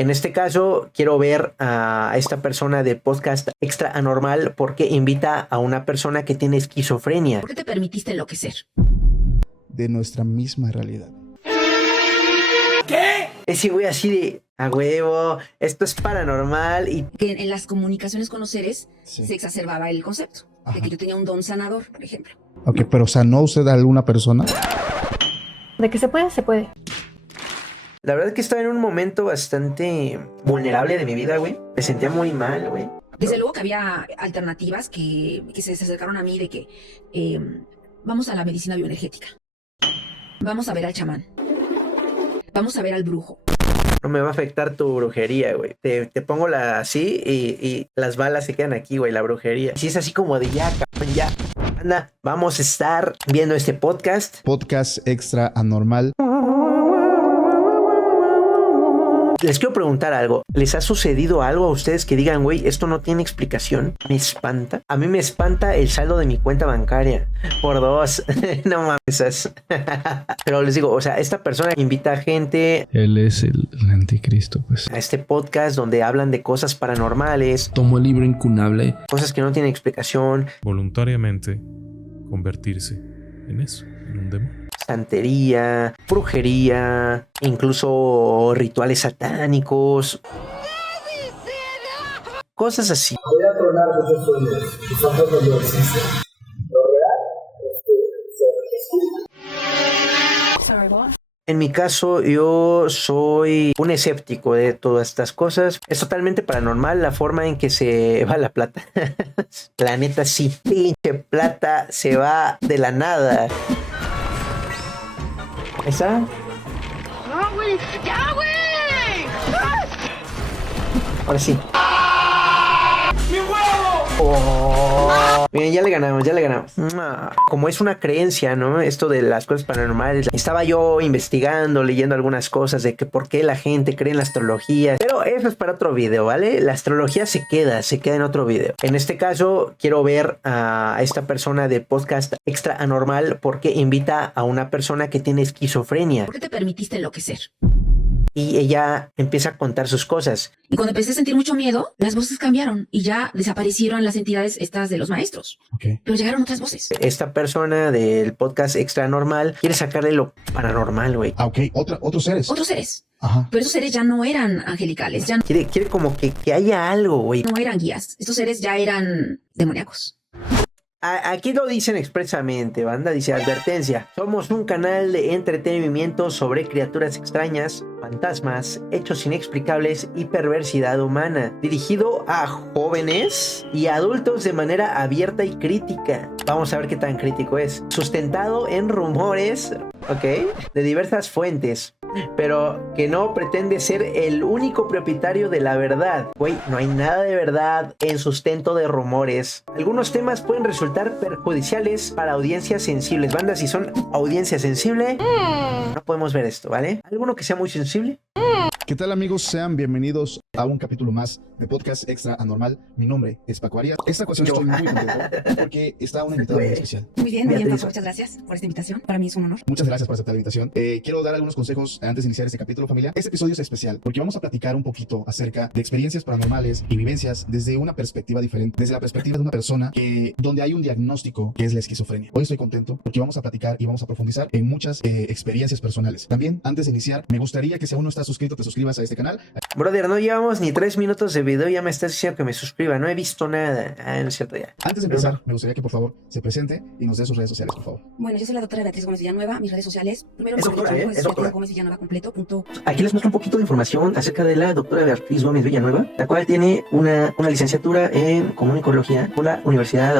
En este caso, quiero ver a esta persona de podcast Extra Anormal porque invita a una persona que tiene esquizofrenia. ¿Por qué te permitiste enloquecer? De nuestra misma realidad. ¿Qué? Ese güey así de, a huevo, esto es paranormal y... Que en las comunicaciones con los seres Sí. se exacerbaba el concepto. Ajá. De que yo tenía un don sanador, por ejemplo. Ok, pero ¿sanó usted a alguna persona? De que se puede, se puede. La verdad es que estaba en un momento bastante vulnerable de mi vida, güey. Me sentía muy mal, güey. Desde luego que había alternativas que se acercaron a mí de que vamos a la medicina bioenergética. Vamos a ver al chamán. Vamos a ver al brujo. No me va a afectar tu brujería, güey. Te pongo así y las balas se quedan aquí, güey, la brujería. Si es así como de ya, cabrón, ya. Anda, vamos a estar viendo este podcast. Podcast Extra Anormal. Les quiero preguntar algo. ¿Les ha sucedido algo a ustedes que digan, güey, esto no tiene explicación? Me espanta. A mí me espanta el saldo de mi cuenta bancaria. Por 2. No mames. Pero les digo, o sea, esta persona invita a gente Él es el anticristo, pues. a este podcast donde hablan de cosas paranormales, Tomó el libro incunable. cosas que no tienen explicación, Voluntariamente convertirse en eso, en un demonio. santería, brujería, incluso rituales satánicos. Cosas así. Voy a tronar muchos sueños, y fantasmas no existen. Lo real es que Sorry, what? En mi caso, yo soy un escéptico de todas estas cosas. Es totalmente paranormal la forma en que se va la plata. La neta, sí, pinche plata se va de la nada. ¿Esa? Ahora sí. Oh. Bien, ya le ganamos, ya le ganamos. Como es una creencia, ¿no? Esto de las cosas paranormales. Estaba yo investigando, leyendo algunas cosas de que por qué la gente cree en la astrología. Pero eso es para otro video, ¿vale? La astrología se queda en otro video. En este caso, quiero ver a esta persona de podcast Extra Anormal porque invita a una persona que tiene esquizofrenia. ¿Por qué te permitiste enloquecer? Y ella empieza a contar sus cosas. Y cuando empecé a sentir mucho miedo, las voces cambiaron y ya desaparecieron las entidades estas de los maestros. Ok. Pero llegaron otras voces. Esta persona del podcast Extra Normal quiere sacarle lo paranormal, güey. Ah, ok. Otros seres. Otros seres. Ajá. Pero esos seres ya no eran angelicales, ya Quiere como que haya algo, güey. no eran guías. Estos seres ya eran demoníacos. Aquí lo dicen expresamente, banda. Dice: advertencia. Somos un canal de entretenimiento sobre criaturas extrañas, fantasmas, hechos inexplicables y perversidad humana. Dirigido a jóvenes y adultos de manera abierta y crítica. Vamos a ver qué tan crítico es. Sustentado en rumores, ¿ok? De diversas fuentes, pero que no pretende ser el único propietario de la verdad. Güey, no hay nada de verdad en sustento de rumores. Algunos temas pueden resultar perjudiciales para audiencias sensibles. Banda, si son audiencia sensible, no podemos ver esto, ¿vale? ¿Alguno que sea muy sensible? ¿Qué tal, amigos? Sean bienvenidos a un capítulo más de Podcast Extra Anormal. Mi nombre es Paco Arias. Esta ocasión estoy muy contento porque está una invitada muy especial. Muy bien, Beatriz. Paco, muchas gracias por esta invitación. Para mí es un honor. Muchas gracias por aceptar la invitación. Quiero dar algunos consejos antes de iniciar este capítulo, familia. Este episodio es especial porque vamos a platicar un poquito acerca de experiencias paranormales y vivencias desde una perspectiva diferente, desde la perspectiva de una persona donde hay un diagnóstico que es la esquizofrenia. Hoy estoy contento porque vamos a platicar y vamos a profundizar en muchas experiencias personales. También, antes de iniciar, me gustaría que si aún no estás suscrito, te suscribas a este canal. Brother, no llevamos ni 3 minutos de video y ya me estás diciendo que me suscriba. No he visto nada. No es cierto ya. Antes de empezar, me gustaría que por favor se presente y nos dé sus redes sociales, por favor. Bueno, yo soy la doctora Beatriz Gómez Villanueva. Mis redes sociales, primero Es doctora, ¿eh? Es Beatriz doctora. Gómez Villanueva completo. Aquí les muestro un poquito de información acerca de la doctora Beatriz Gómez Villanueva, la cual tiene una licenciatura en comunicología por la Universidad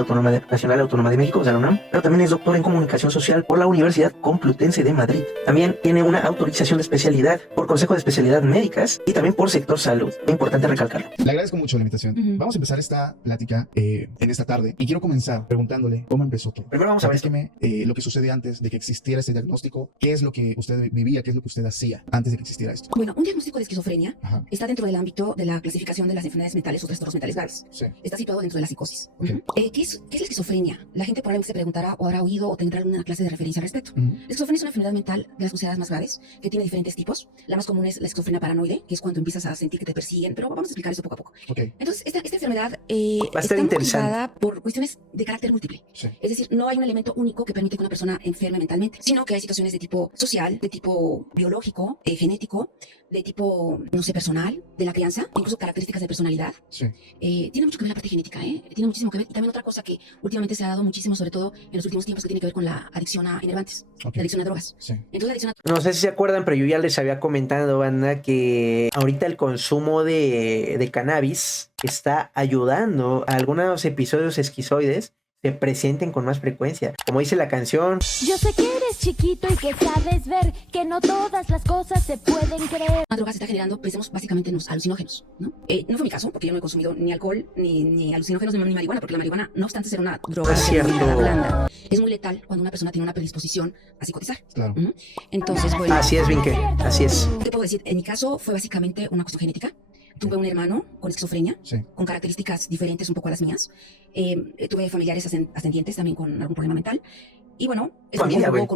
Nacional Autónoma de México, o sea, la UNAM, pero también es doctora en comunicación social por la Universidad Complutense de Madrid. También tiene una autorización de especialidad por Consejo de Especialidad Médicas y también por sector salud. Es importante recalcarlo. Le agradezco mucho la invitación. Ujú. Vamos a empezar esta plática en esta tarde y quiero comenzar preguntándole cómo empezó todo. Primero vamos a ver Platíqueme, lo que sucede antes de que existiera este diagnóstico, qué es lo que usted vivía, qué es lo que usted hacía antes de que existiera esto. Bueno, un diagnóstico de esquizofrenia Ajá, está dentro del ámbito de la clasificación de las enfermedades mentales o trastornos mentales graves. sí. Está situado dentro de la psicosis. Ok. Ujú. ¿Qué es la esquizofrenia? La gente probablemente se preguntará o habrá oído o tendrá alguna clase de referencia al respecto. Ujú. La esquizofrenia es una enfermedad mental de las consideradas más graves, que tiene diferentes tipos. La más común es la esquizofrenia esquizofrenia paranoide, que es cuando empiezas a sentir que te persiguen, pero vamos a explicar eso poco a poco. Ok. Entonces, esta enfermedad Va a estar está interesante. motivada por cuestiones de carácter múltiple. Sí. Es decir, no hay un elemento único que permite que una persona enferme mentalmente, sino que hay situaciones de tipo social, de tipo biológico, genético, de tipo, no sé, personal, de la crianza, incluso características de personalidad. Sí. Tiene mucho que ver la parte genética, tiene muchísimo que ver. Y también otra cosa que últimamente se ha dado muchísimo, sobre todo en los últimos tiempos, que tiene que ver con la adicción a enervantes, Ok. la adicción a drogas. Sí. Entonces, la adicción a No sé si se acuerdan, pero yo ya les había comentado, banda, que ahorita el consumo de cannabis está ayudando a algunos episodios esquizoides se presenten con más frecuencia. Como dice la canción, Yo sé que eres chiquito y que sabes ver que no todas las cosas se pueden creer. la droga se está generando, pensemos básicamente en los alucinógenos, ¿no? No fue mi caso, porque yo no he consumido ni alcohol, ni alucinógenos, ni marihuana, porque la marihuana, no obstante ser una droga Es cierto. blanda, es muy letal cuando una persona tiene una predisposición a psicotizar. Claro. Ujú. Entonces, bueno, así es, Vinque, así es. ¿qué puedo decir? En mi caso fue básicamente una cuestión genética. Tuve un hermano con esquizofrenia, Sí. con características diferentes un poco a las mías. Tuve familiares ascendientes también con algún problema mental. Y bueno, eso me Familia, cargó güey.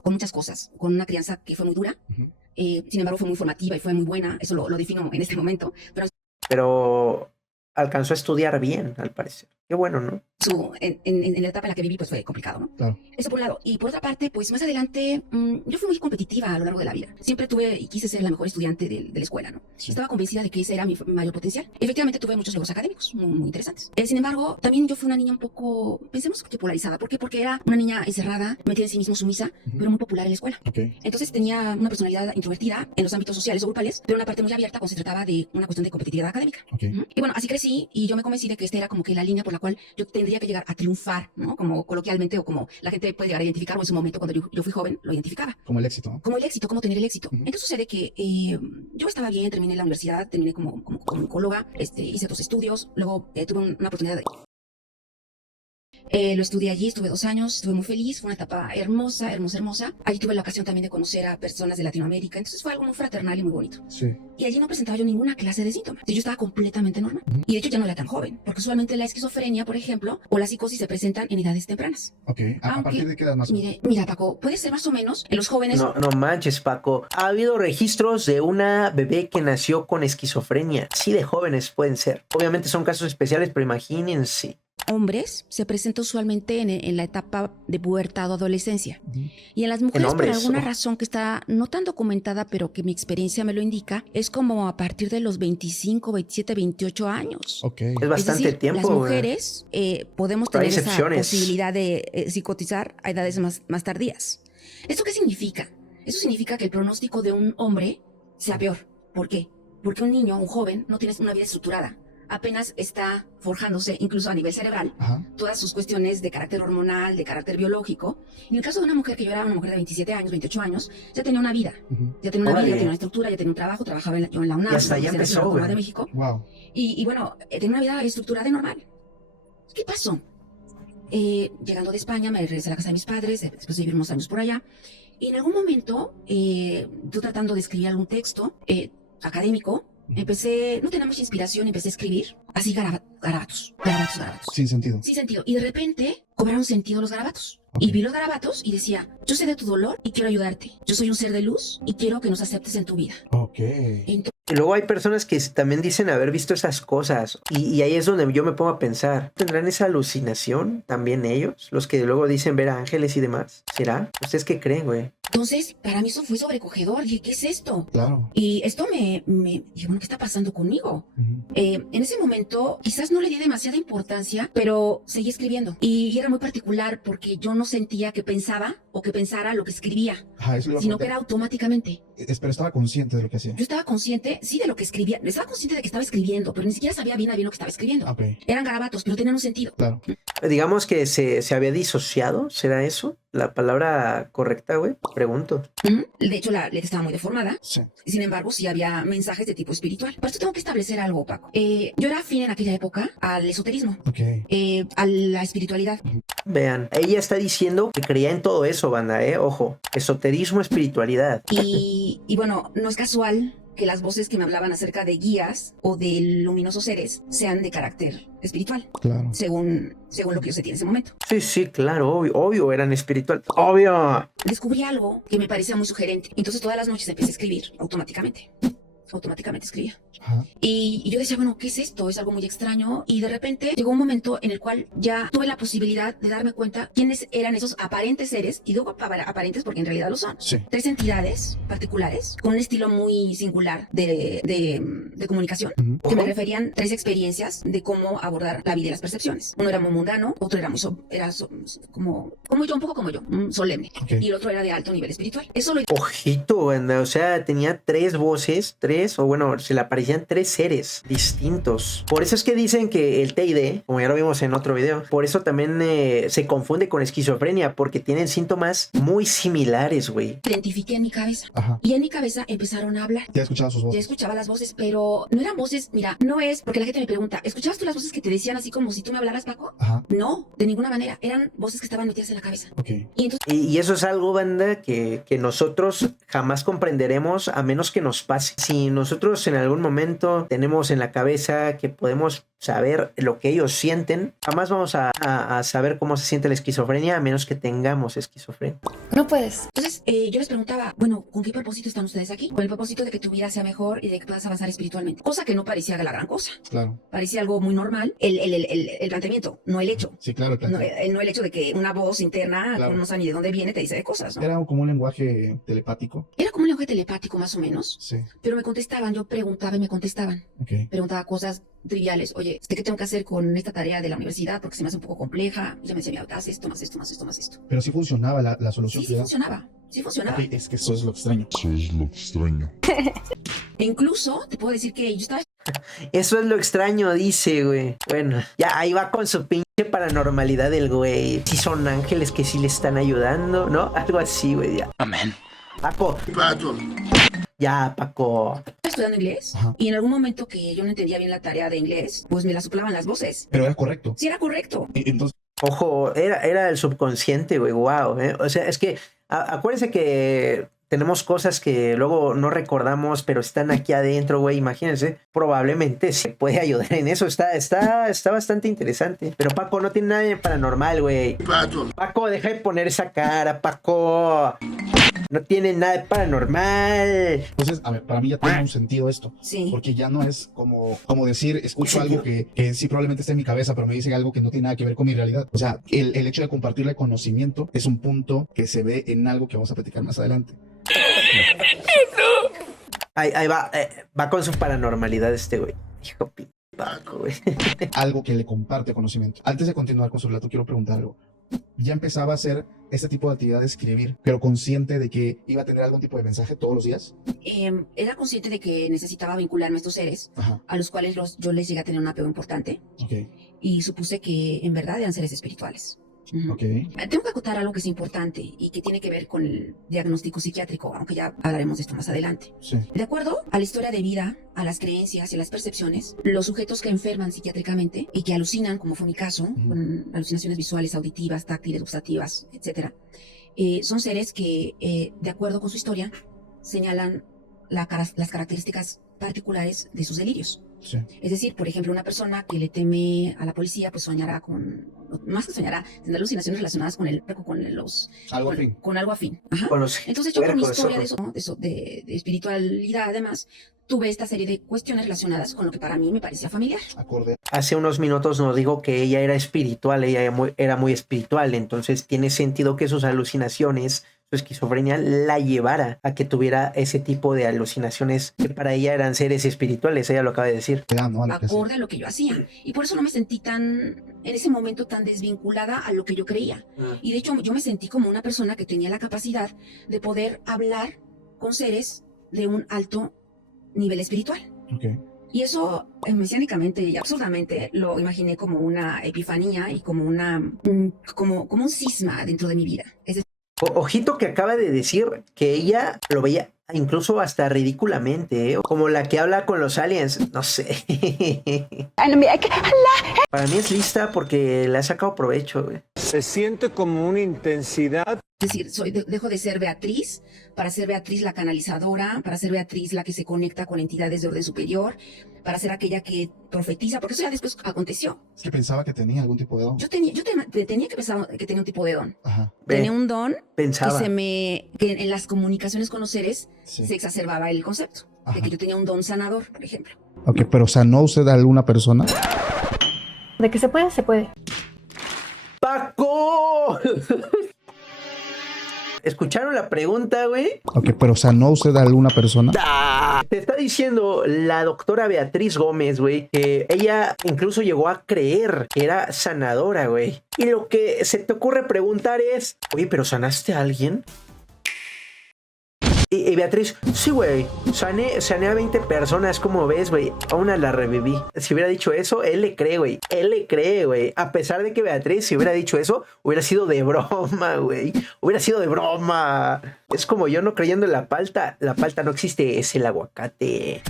con muchas cosas, con una crianza que fue muy dura. Ujú. Sin embargo, fue muy formativa y fue muy buena. Eso lo defino en este momento. Pero Pero alcanzó a estudiar bien, al parecer. Qué bueno, ¿no? en la etapa en la que viví, pues fue complicado, ¿no? Claro. Eso por un lado. Y por otra parte, pues más adelante, yo fui muy competitiva a lo largo de la vida. Siempre tuve y quise ser la mejor estudiante de la escuela, ¿no? Sí. Estaba convencida de que ese era mi mayor potencial. Efectivamente, tuve muchos logros académicos muy, muy interesantes. Sin embargo, también yo fui una niña un poco, pensemos que polarizada. ¿Por qué? Porque era una niña encerrada, metida en sí mismo, sumisa, Ujú. pero muy popular en la escuela. Ok. Entonces tenía una personalidad introvertida en los ámbitos sociales o grupales, pero una parte muy abierta cuando se trataba de una cuestión de competitividad académica. Ok. Ujú. Y bueno, así crecí y yo me convencí de que esta era como que la línea por la cual yo tendría que llegar a triunfar, ¿no? Como coloquialmente o como la gente puede llegar a identificar, o en su momento cuando yo fui joven lo identificaba. Como el éxito, ¿no? Como el éxito, cómo tener el éxito. Ujú. Entonces sucede que yo estaba bien, terminé la universidad, terminé como oncóloga, hice otros estudios, luego tuve una oportunidad de... Lo estudié allí, estuve 2 años, estuve muy feliz, fue una etapa hermosa, hermosa, hermosa. Allí tuve la ocasión también de conocer a personas de Latinoamérica, entonces fue algo muy fraternal y muy bonito. Sí. Y allí no presentaba yo ninguna clase de síntomas. Yo estaba completamente normal. Ujú. Y de hecho ya no era tan joven, porque usualmente la esquizofrenia, por ejemplo, o la psicosis se presentan en edades tempranas. Ok. ¿A Aunque, partir de qué edad más o menos? Mira, Paco, puede ser más o menos en los jóvenes. No manches, Paco. Ha habido registros de una bebé que nació con esquizofrenia. Sí, de jóvenes pueden ser. Obviamente son casos especiales, pero imagínense. Hombres se presenta usualmente en la etapa de pubertad o adolescencia. Ujú. Y en las mujeres, hombres, por alguna oh. razón que está no tan documentada, pero que mi experiencia me lo indica, es como a partir de los 25, 27, 28 años. Ok. Es bastante Es decir, tiempo. las güey. mujeres podemos Pero hay tener esa excepciones. posibilidad de psicotizar a edades más tardías. ¿Esto qué significa? Eso significa que el pronóstico de un hombre sea peor. ¿Por qué? Porque un niño, un joven, no tiene una vida estructurada. Apenas está forjándose, incluso a nivel cerebral, Ajá. todas sus cuestiones de carácter hormonal, de carácter biológico. En el caso de una mujer, que yo era una mujer de 27 años, 28 años, ya tenía una vida. Ujú. Ya tenía una Órale. vida, tenía una estructura, ya tenía un trabajo, trabajaba yo en la UNAM, Y hasta en ya la Universidad empezó, Autónoma güey. de México. Wow. Y bueno, tenía una vida estructurada y normal. ¿Qué pasó? Llegando de España, me regresé a la casa de mis padres, después de vivir unos años por allá. Y en algún momento, yo tratando de escribir algún texto académico, empecé, no tenía mucha inspiración, empecé a escribir así garabatos. Sin sentido. Sin sentido. Y de repente cobraron sentido los garabatos. Ok. Y vi los garabatos y decía, yo sé de tu dolor y quiero ayudarte. Yo soy un ser de luz y quiero que nos aceptes en tu vida. Ok. Entonces, Y luego hay personas que también dicen haber visto esas cosas. Y ahí es donde yo me pongo a pensar. ¿Tendrán esa alucinación también ellos? Los que luego dicen ver ángeles y demás. ¿Será? ¿Ustedes qué creen, güey? para mí eso fue sobrecogedor. Dije, ¿qué es esto? Claro. Y esto me dije, bueno, ¿qué está pasando conmigo? Ujú. En ese momento quizás no le di demasiada importancia, pero seguí escribiendo. Y era muy particular porque yo no sentía que pensaba o que pensara lo que escribía, Ajá, eso le iba a sino que preguntar. era automáticamente. Pero estaba consciente de lo que hacía. Yo estaba consciente, sí, de lo que escribía. Estaba consciente de que estaba escribiendo, pero ni siquiera sabía bien a bien lo que estaba escribiendo. Ok. Eran garabatos, pero tenían un sentido. Claro. Digamos que se había disociado. ¿Será eso la palabra correcta, güey? Pregunto. Ujú. De hecho, la letra estaba muy deformada. Sí. Sin embargo, sí había mensajes de tipo espiritual. Para esto tengo que establecer algo, Paco. Yo era afín en aquella época al esoterismo, Ok. a la espiritualidad. Vean, ella está diciendo que creía en todo eso, banda, Ojo. Esoterismo, espiritualidad. Y bueno, no es casual que las voces que me hablaban acerca de guías o de luminosos seres sean de carácter espiritual, Claro. según lo que yo sentía en ese momento. Sí, claro, obvio, eran espiritual. Obvio. Descubrí algo que me parecía muy sugerente. Entonces todas las noches empecé a escribir automáticamente. automáticamente escribía. Ajá. Y yo decía, bueno, ¿qué es esto? Es algo muy extraño. Y de repente llegó un momento en el cual ya tuve la posibilidad de darme cuenta quiénes eran esos aparentes seres, y digo aparentes porque en realidad lo son. Sí. 3 entidades particulares con un estilo muy singular de comunicación, que me referían 3 experiencias de cómo abordar la vida y las percepciones. Uno era muy mundano, otro era muy como yo, un poco como yo, solemne. Okay. Y el otro era de alto nivel espiritual. Eso lo Ojito, banda, o sea, tenía 3 voces, o bueno, se le aparecían 3 seres distintos. Por eso es que dicen que el TID, como ya lo vimos en otro video, por eso también se confunde con esquizofrenia, porque tienen síntomas muy similares, güey. identifiqué en mi cabeza. Ajá. Y en mi cabeza empezaron a hablar. Ya escuchaba sus Yo voces. escuchaba las voces, pero no eran voces, mira, no es, porque la gente me pregunta, ¿escuchabas tú las voces que te decían así como si tú me hablaras, Paco? Ajá. No, de ninguna manera, eran voces que estaban metidas en la cabeza. Ok. Y entonces Y eso es algo, banda, que nosotros jamás comprenderemos a menos que nos pase. Si nosotros en algún momento tenemos en la cabeza que podemos saber lo que ellos sienten, jamás vamos a saber cómo se siente la esquizofrenia a menos que tengamos esquizofrenia. No puedes. yo les preguntaba, bueno, ¿con qué propósito están ustedes aquí? Con el propósito de que tu vida sea mejor y de que puedas avanzar espiritualmente. Cosa que no parecía la gran cosa. Claro. Parecía algo muy normal. El planteamiento, no el hecho. Sí, claro. No, no el hecho de que una voz interna, Claro. no sé ni de dónde viene, te dice de cosas, ¿no? Era como un lenguaje telepático. Era como un lenguaje telepático más o menos, Sí. pero me contestaban, yo preguntaba y me contestaban. Ok. Preguntaba cosas triviales, oye, ¿qué tengo que hacer con esta tarea de la universidad? Porque se me hace un poco compleja. Y ya me decía, mira, haz esto, más esto, más esto, más esto. Pero sí funcionaba la solución. Sí que daba. funcionaba, sí funcionaba. Ok, es que eso es lo extraño. E incluso, te puedo decir que yo estaba Eso es lo extraño, dice, güey. Bueno, ya ahí va con su pinche paranormalidad del güey. Si son ángeles que sí le están ayudando, ¿no? Algo así, güey. Ya. Amén. Paco. Ya, Paco. estudiando inglés. Ajá. Y en algún momento que yo no entendía bien la tarea de inglés, pues me la soplaban las voces. Pero era correcto. Sí, era correcto. Entonces, Ojo, era el subconsciente, güey, wow. O sea, es que acuérdense que tenemos cosas que luego no recordamos, pero están aquí adentro, güey. Imagínense, probablemente se puede ayudar en eso. Está bastante interesante. Pero Paco no tiene nada de paranormal, güey. Paco, deja de poner esa cara, Paco. No tiene nada de paranormal. entonces, a ver, para mí ya tiene un sentido esto. Sí. Porque ya no es como decir, escucho algo que sí probablemente está en mi cabeza, pero me dicen algo que no tiene nada que ver con mi realidad. O sea, el hecho de compartirle conocimiento es un punto que se ve en algo que vamos a platicar más adelante. Ahí va, va con su paranormalidad este güey. Hijo Paco, güey. Algo que le comparte conocimiento. Antes de continuar con su relato, quiero preguntar algo. Ya empezaba a hacer este tipo de actividad de escribir, pero consciente de que iba a tener algún tipo de mensaje todos los días. Era consciente de que necesitaba vincularme a estos seres, Ajá, a los cuales yo les llegué a tener un apego importante, ok, y supuse que en verdad eran seres espirituales. Ujú. ok. Tengo que acotar algo que es importante y que tiene que ver con el diagnóstico psiquiátrico, aunque ya hablaremos de esto más adelante. Sí, De acuerdo a la historia de vida, a las creencias y a las percepciones, los sujetos que enferman psiquiátricamente y que alucinan, como fue mi caso, con alucinaciones visuales, auditivas, táctiles, gustativas, etc., son seres que, de acuerdo con su historia, señalan las características particulares de sus delirios. sí. Es decir, por ejemplo, una persona que le teme a la policía, pues soñará más que soñará, tendrá alucinaciones relacionadas con Algo afín. con algo afín. Ajá. Bueno, sí. Entonces yo con mi Puerco, historia eso. de espiritualidad, además, tuve esta serie de cuestiones relacionadas con lo que para mí me parecía familiar. Acorde. Hace unos minutos nos dijo que ella era espiritual, era muy espiritual, entonces tiene sentido que sus alucinaciones, su esquizofrenia la llevara a que tuviera ese tipo de alucinaciones que para ella eran seres espirituales, ella lo acaba de decir. ¿No? A lo que sí. Acorde a lo que yo hacía. Y por eso no me sentí en ese momento tan desvinculada a lo que yo creía. Y de hecho yo me sentí como una persona que tenía la capacidad de poder hablar con seres de un alto nivel espiritual. Ok. Y eso mesiánicamente y absurdamente lo imaginé como una epifanía y como un cisma dentro de mi vida. Es decir, Ojito que acaba de decir que ella lo veía incluso hasta ridículamente, ¿eh? Como la que habla con los aliens, no sé. Para mí es lista porque le ha sacado provecho, güey. Se siente como una intensidad. Es decir, dejo de ser Beatriz para ser Beatriz la canalizadora, para ser Beatriz la que se conecta con entidades de orden superior, para ser aquella que profetiza, porque eso ya después aconteció. Es que pensaba que tenía algún tipo de don. Yo tenía que pensar que tenía un tipo de don. Ajá. Tenía un don Pensaba. que en las comunicaciones con los seres Sí. se exacerbaba el concepto. de que yo tenía un don sanador, por ejemplo. Ok, pero ¿sanó usted a alguna persona? De que se puede, se puede. ¡Paco! ¿Escucharon la pregunta, güey? Ok, pero ¿sanó usted a alguna persona? Te está diciendo la doctora Beatriz Gómez, güey, que ella incluso llegó a creer que era sanadora, güey. Y lo que se te ocurre preguntar es, oye, ¿pero sanaste a alguien? Y Beatriz, sí, güey, sané a 20 personas, como ves, güey. A una la reviví. Si hubiera dicho eso, él le cree, güey. Él le cree, güey. A pesar de que Beatriz, si hubiera dicho eso, hubiera sido de broma, güey. Hubiera sido de broma. Es como yo no creyendo en la palta. La palta no existe, es el aguacate.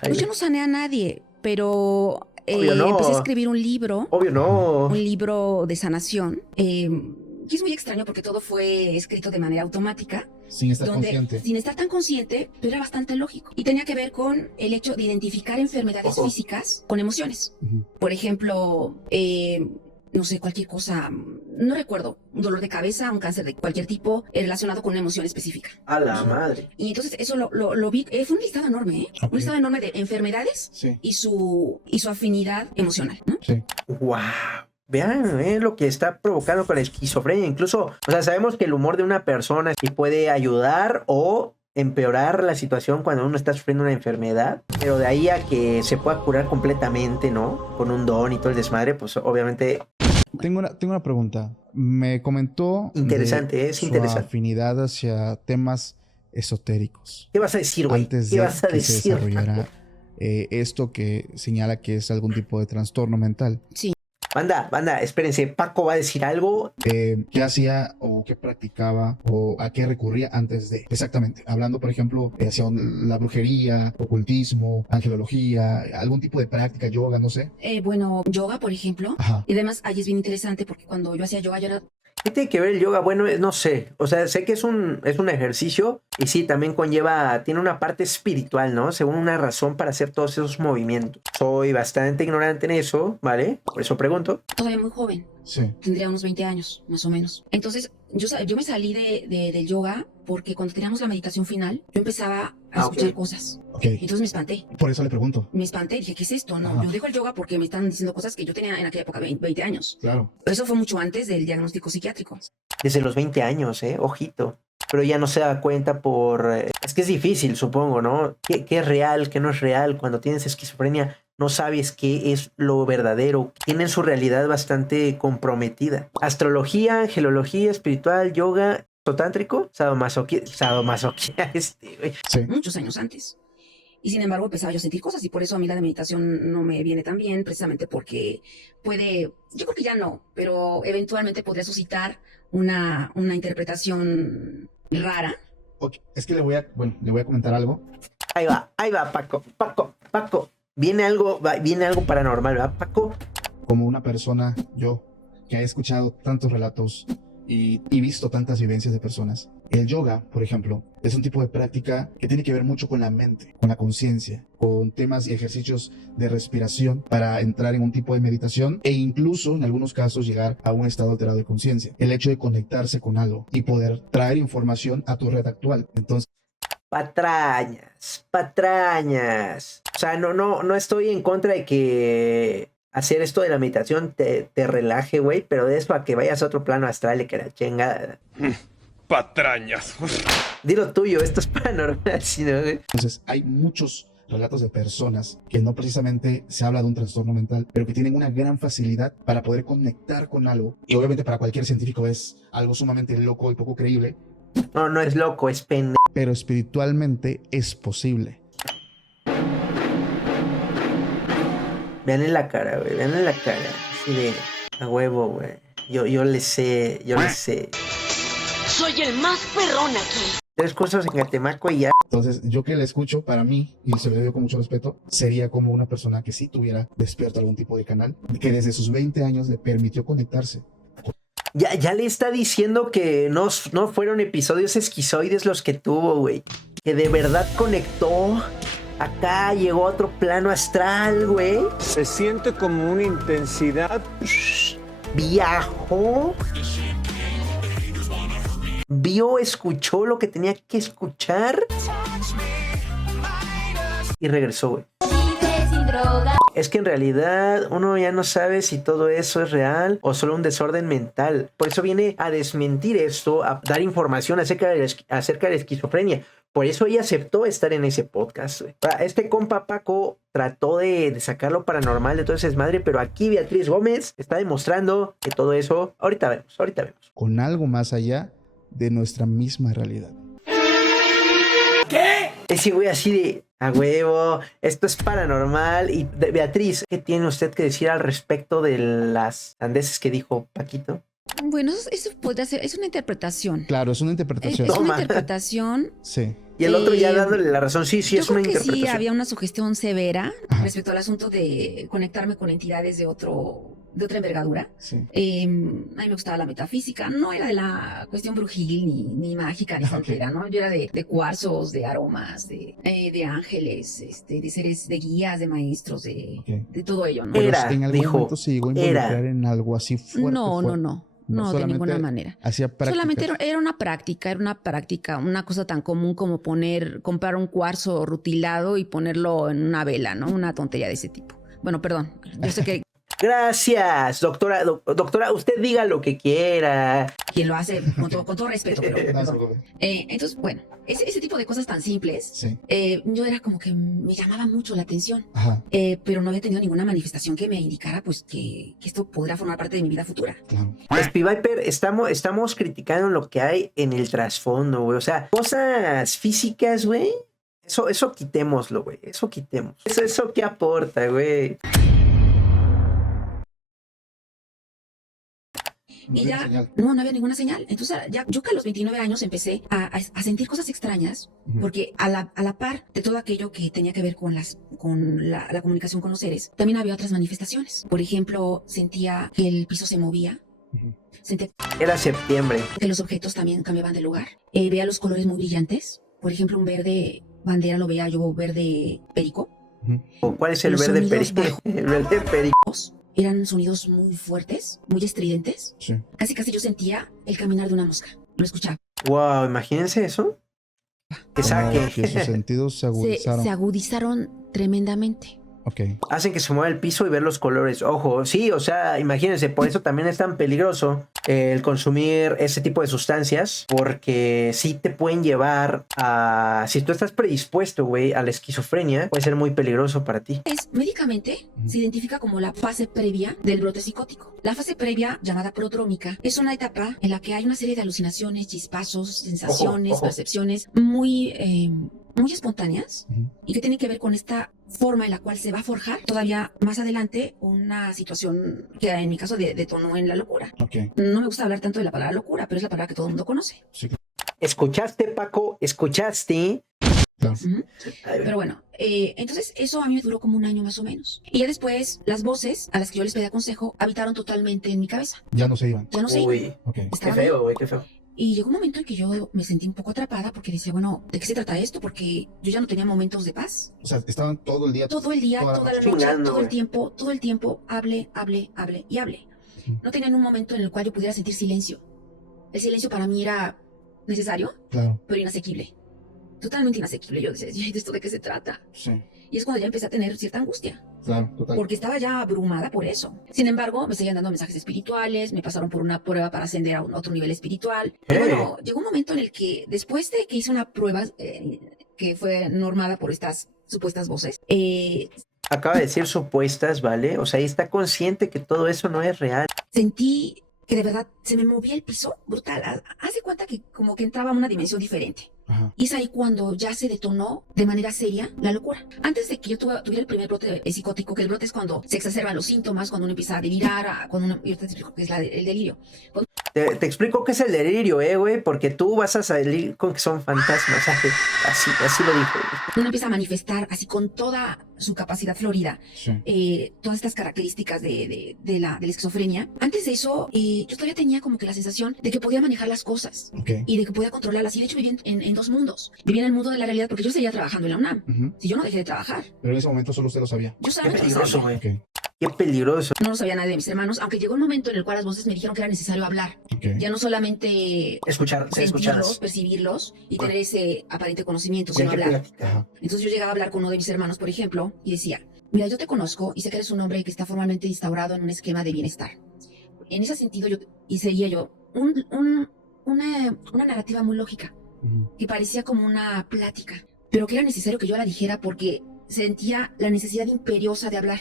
Pues yo no sané a nadie, pero Obvio no. empecé a escribir un libro. Obvio no. Un libro de sanación. Y es muy extraño porque todo fue escrito de manera automática. Sin estar consciente. Sin estar tan consciente, pero era bastante lógico. Y tenía que ver con el hecho de identificar enfermedades físicas con emociones. Por ejemplo, no sé, cualquier cosa, no recuerdo, un dolor de cabeza, un cáncer de cualquier tipo relacionado con una emoción específica. A la madre. Y entonces eso lo vi, fue un listado enorme, ¿eh? Okay. Un listado enorme de enfermedades y su afinidad emocional, ¿no? Sí. ¡Wow! Vean lo que está provocando con la esquizofrenia. Incluso, o sea, sabemos que el humor de una persona sí puede ayudar o empeorar la situación cuando uno está sufriendo una enfermedad, pero de ahí a que se pueda curar completamente, ¿no? Con un don y todo el desmadre, pues obviamente... Tengo una pregunta. Me comentó Interesante, es interesante. Su afinidad hacia temas esotéricos. ¿Qué vas a decir, güey? Antes ¿Qué de vas a que se decir? desarrollara esto que señala que es algún tipo de trastorno mental. Sí. Banda, espérense, Paco va a decir algo. ¿Qué hacía o qué practicaba o a qué recurría antes de? Exactamente. Hablando, por ejemplo, hacia la brujería, ocultismo, angelología, algún tipo de práctica, yoga, no sé. Bueno, yoga, por ejemplo. Ajá. Y además, ahí es bien interesante porque cuando yo hacía yoga, yo era... ¿Qué tiene que ver el yoga? Bueno, no sé. O sea, sé que es un ejercicio y sí, también tiene una parte espiritual, ¿no? Según una razón para hacer todos esos movimientos. Soy bastante ignorante en eso, ¿vale? Por eso pregunto. Todavía muy joven. Sí. Tendría unos 20 años, más o menos. Entonces, yo me salí del yoga porque cuando teníamos la meditación final, yo empezaba a escuchar cosas. Ok. Entonces me espanté. Por eso le pregunto. Me espanté, dije, ¿qué es esto? No, Ajá. yo dejo el yoga porque me están diciendo cosas que yo tenía en aquella época, 20 años. Claro. Eso fue mucho antes del diagnóstico psiquiátrico. Desde los 20 años, ojito. Pero ya no se da cuenta es que es difícil, supongo, ¿no? ¿Qué es real, qué no es real? Cuando tienes esquizofrenia, no sabes qué es lo verdadero. Tienen su realidad bastante comprometida. Astrología, angelología, espiritual, yoga, tántrico, sadomasoquia, güey. Sí. Muchos años antes. Y sin embargo empezaba yo a sentir cosas y por eso a mí la de meditación no me viene tan bien, precisamente porque yo creo que ya no, pero eventualmente podría suscitar una interpretación rara. Okay. Es que le voy a comentar algo. Ahí va, Paco. Viene algo paranormal, ¿verdad, Paco? Como una persona, yo, que ha escuchado tantos relatos y visto tantas vivencias de personas. El yoga, por ejemplo, es un tipo de práctica que tiene que ver mucho con la mente, con la conciencia, con temas y ejercicios de respiración para entrar en un tipo de meditación e incluso en algunos casos llegar a un estado alterado de conciencia. El hecho de conectarse con algo y poder traer información a tu red actual. Entonces, patrañas. O sea, no estoy en contra de que hacer esto de la meditación te relaje, güey, pero de eso a que vayas a otro plano astral y que la chingada. Patrañas. Dilo tuyo, esto es paranormal, ¿sí, no, güey? Entonces, hay muchos relatos de personas que no precisamente se habla de un trastorno mental, pero que tienen una gran facilidad para poder conectar con algo. Y obviamente para cualquier científico es algo sumamente loco y poco creíble. No es loco, es pendejo. Pero espiritualmente es posible. Vean en la cara, güey, así de a huevo, güey. Yo le sé. Soy el más perrón aquí. 3 cursos en Catemaco y ya. Entonces, yo que le escucho, para mí, y se lo digo con mucho respeto, sería como una persona que sí tuviera despierto algún tipo de canal, que desde sus 20 años le permitió conectarse. Ya le está diciendo que no fueron episodios esquizoides los que tuvo, güey. Que de verdad conectó. Acá llegó a otro plano astral, güey. Se siente como una intensidad. Viajó. Escuchó lo que tenía que escuchar. y regresó, güey. Es que en realidad uno ya no sabe si todo eso es real o solo un desorden mental. Por eso viene a desmentir esto, a dar información acerca de la esquizofrenia. Por eso ella aceptó estar en ese podcast. Este compa Paco trató de sacar lo paranormal de todo ese desmadre, pero aquí Beatriz Gómez está demostrando que todo eso, ahorita vemos. Con algo más allá de nuestra misma realidad. ¿Qué? Ese güey así de, a huevo, esto es paranormal. Y Beatriz, ¿qué tiene usted que decir al respecto de las sandeces que dijo Paquito? Bueno, eso podría ser, es una interpretación. Claro, es una interpretación. Es una interpretación. Sí. Y el otro ya dándole la razón, sí, yo es una creo que interpretación. sí, había una sugestión severa Ajá. respecto al asunto de conectarme con entidades de otra envergadura. Sí. A mí me gustaba la metafísica, no era de la cuestión brujil, ni mágica, ni santera, ¿no? Yo era de cuarzos, de aromas, de ángeles, de seres, de guías, de maestros, de todo ello, ¿no? Pero Era, en algún dijo, momento se llegó a involucrar en algo así fuerte. No, de ninguna manera. Hacía prácticas. Solamente era una práctica, una cosa tan común como comprar un cuarzo rutilado y ponerlo en una vela, ¿no? Una tontería de ese tipo. Bueno, perdón, yo sé que Gracias, doctora. Doctora, usted diga lo que quiera. quien lo hace con todo respeto, pero entonces, bueno, ese tipo de cosas tan simples, Sí. yo era como que me llamaba mucho la atención, Ajá, pero no había tenido ninguna manifestación que me indicara pues que esto podría formar parte de mi vida futura. claro. Speedviper, estamos criticando lo que hay en el trasfondo, güey. O sea, cosas físicas, güey. Eso quitémoslo, güey. Eso quitemos. Eso qué aporta, güey. Y ya, no había ninguna señal. Entonces, ya yo que a los 29 años empecé a sentir cosas extrañas, porque a la par de todo aquello que tenía que ver con la comunicación con los seres, también había otras manifestaciones. Por ejemplo, sentía que el piso se movía, sentía Era septiembre. que los objetos también cambiaban de lugar, veía los colores muy brillantes. Por ejemplo, un verde bandera lo veía yo verde perico. ¿Cuál es el Los verde sonidos perico? El verde perico. Eran sonidos muy fuertes, muy estridentes. Sí. Casi yo sentía el caminar de una mosca. Lo escuchaba. Wow, imagínense eso. Que saque. Que sus sentidos se agudizaron. Se agudizaron tremendamente. Ok. Hacen que se mueva el piso y ver los colores. Ojo, sí, o sea, imagínense, por eso también es tan peligroso el consumir ese tipo de sustancias, porque sí te pueden llevar a... Si tú estás predispuesto, güey, a la esquizofrenia, puede ser muy peligroso para ti. Médicamente se identifica como la fase previa del brote psicótico. La fase previa, llamada prodrómica, es una etapa en la que hay una serie de alucinaciones, chispazos, sensaciones, percepciones muy espontáneas y que tienen que ver con esta forma en la cual se va a forjar todavía más adelante una situación que en mi caso detonó en la locura. Okay. No me gusta hablar tanto de la palabra locura, pero es la palabra que todo el mundo conoce. Sí. ¿Escuchaste, Paco? ¿Escuchaste? Claro. Pero bueno, entonces eso a mí me duró como un año más o menos. Y ya después las voces a las que yo les pedía consejo habitaron totalmente en mi cabeza. Ya no se iban. Ya no sé. Uy, Okay. qué feo, güey, qué feo. Y llegó un momento en que yo me sentí un poco atrapada porque decía, bueno, ¿de qué se trata esto? Porque yo ya no tenía momentos de paz. O sea, estaban todo el día. Todo el día, toda toda la la noche, chingando, todo el tiempo, hable y hable. No tenían un momento en el cual yo pudiera sentir silencio. El silencio para mí era necesario, Claro. pero inasequible. Totalmente inasequible. Yo decía, ¿de esto de qué se trata? Sí. Y es cuando ya empecé a tener cierta angustia. Claro, total. Porque estaba ya abrumada por eso. Sin embargo, me seguían dando mensajes espirituales, me pasaron por una prueba para ascender a otro nivel espiritual. Y bueno, llegó un momento en el que, después de que hice una prueba que fue normada por estas supuestas voces, Acaba de decir supuestas, ¿vale? O sea, ahí está consciente que todo eso no es real. sentí que de verdad se me movía el piso brutal. Haz de cuenta que como que entraba a una dimensión diferente. Ajá. Y es ahí cuando ya se detonó de manera seria la locura. Antes de que yo tuviera el primer brote psicótico, que el brote es cuando se exacerban los síntomas, cuando uno empieza a delirar, yo te explico qué es el delirio. Te explico qué es el delirio, güey, porque tú vas a salir con que son fantasmas. Así lo dijo. Uno empieza a manifestar así con toda su capacidad florida, Sí. todas estas características de la esquizofrenia. Antes de eso, yo todavía tenía como que la sensación de que podía manejar las cosas Okay. y de que podía controlarlas. Y de hecho vivía en dos mundos. Vivía en el mundo de la realidad porque yo seguía trabajando en la UNAM. Ujú. Si yo no dejé de trabajar. Pero en ese momento solo usted lo sabía. Yo Qué solamente lo peligroso, sabía. güey. Ok. Qué peligroso. No lo sabía nadie de mis hermanos, aunque llegó un momento en el cual las voces me dijeron que era necesario hablar. Ok. Ya no solamente Ser sentirlos, escuchadas. percibirlos y tener ese aparente conocimiento, sino Ya que hablar. platicar. Ajá. Entonces yo llegaba a hablar con uno de mis hermanos, por ejemplo, y decía, mira, yo te conozco y sé que eres un hombre que está formalmente instaurado en un esquema de bienestar. En ese sentido, sería yo una narrativa muy lógica, que parecía como una plática, pero que era necesario que yo la dijera porque sentía la necesidad imperiosa de hablar.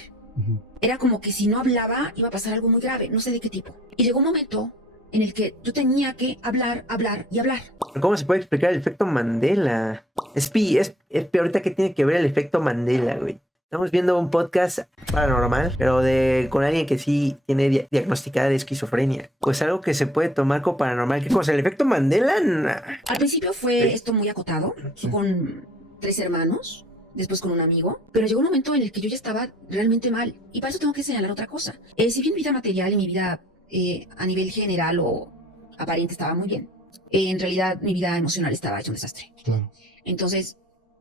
Era como que si no hablaba iba a pasar algo muy grave, no sé de qué tipo. Y llegó un momento en el que yo tenía que hablar y hablar. ¿Cómo se puede explicar el efecto Mandela? Es peor ahorita que tiene que ver el efecto Mandela, güey. Estamos viendo un podcast paranormal, pero con alguien que sí tiene diagnosticada de esquizofrenia. Pues algo que se puede tomar como paranormal. ¿Qué cosa? ¿El efecto Mandela? Nah. Al principio fue esto muy acotado, Sí. con 3 hermanos, después con un amigo, pero llegó un momento en el que yo ya estaba realmente mal. Y para eso tengo que señalar otra cosa. Si bien mi vida material y mi vida a nivel general o aparente estaba muy bien, en realidad mi vida emocional estaba hecha un desastre. Claro. Entonces,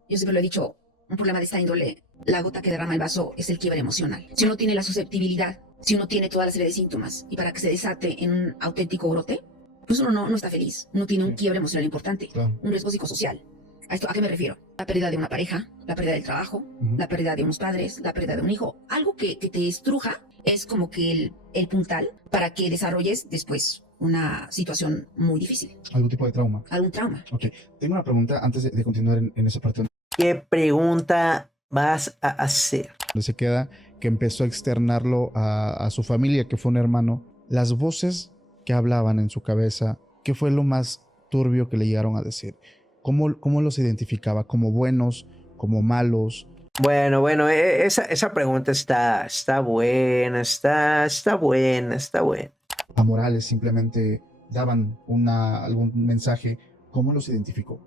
yo siempre lo he dicho, un problema de esta índole, la gota que derrama el vaso es el quiebre emocional. Si uno tiene la susceptibilidad, si uno tiene toda la serie de síntomas, y para que se desate en un auténtico brote, pues uno no está feliz. Uno tiene un quiebre emocional importante, Claro. un riesgo psicosocial. ¿A qué me refiero? La pérdida de una pareja, la pérdida del trabajo, la pérdida de unos padres, la pérdida de un hijo. Algo que te estruja es como que el puntal para que desarrolles después una situación muy difícil, Algún tipo de trauma. algún trauma. Ok. Tengo una pregunta antes de continuar en esa parte ¿Qué pregunta vas a hacer? donde se queda, que empezó a externarlo a su familia, que fue un hermano. Las voces que hablaban en su cabeza, ¿qué fue lo más turbio que le llegaron a decir? ¿Cómo los identificaba? ¿Como buenos? ¿Como malos? Bueno, esa pregunta está buena, está buena. ¿Amorales? ¿Simplemente daban algún mensaje? ¿Cómo los identificó?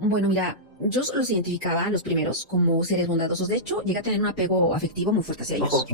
Bueno, mira, yo los identificaba, los primeros, como seres bondadosos. De hecho, llegué a tener un apego afectivo muy fuerte hacia ellos.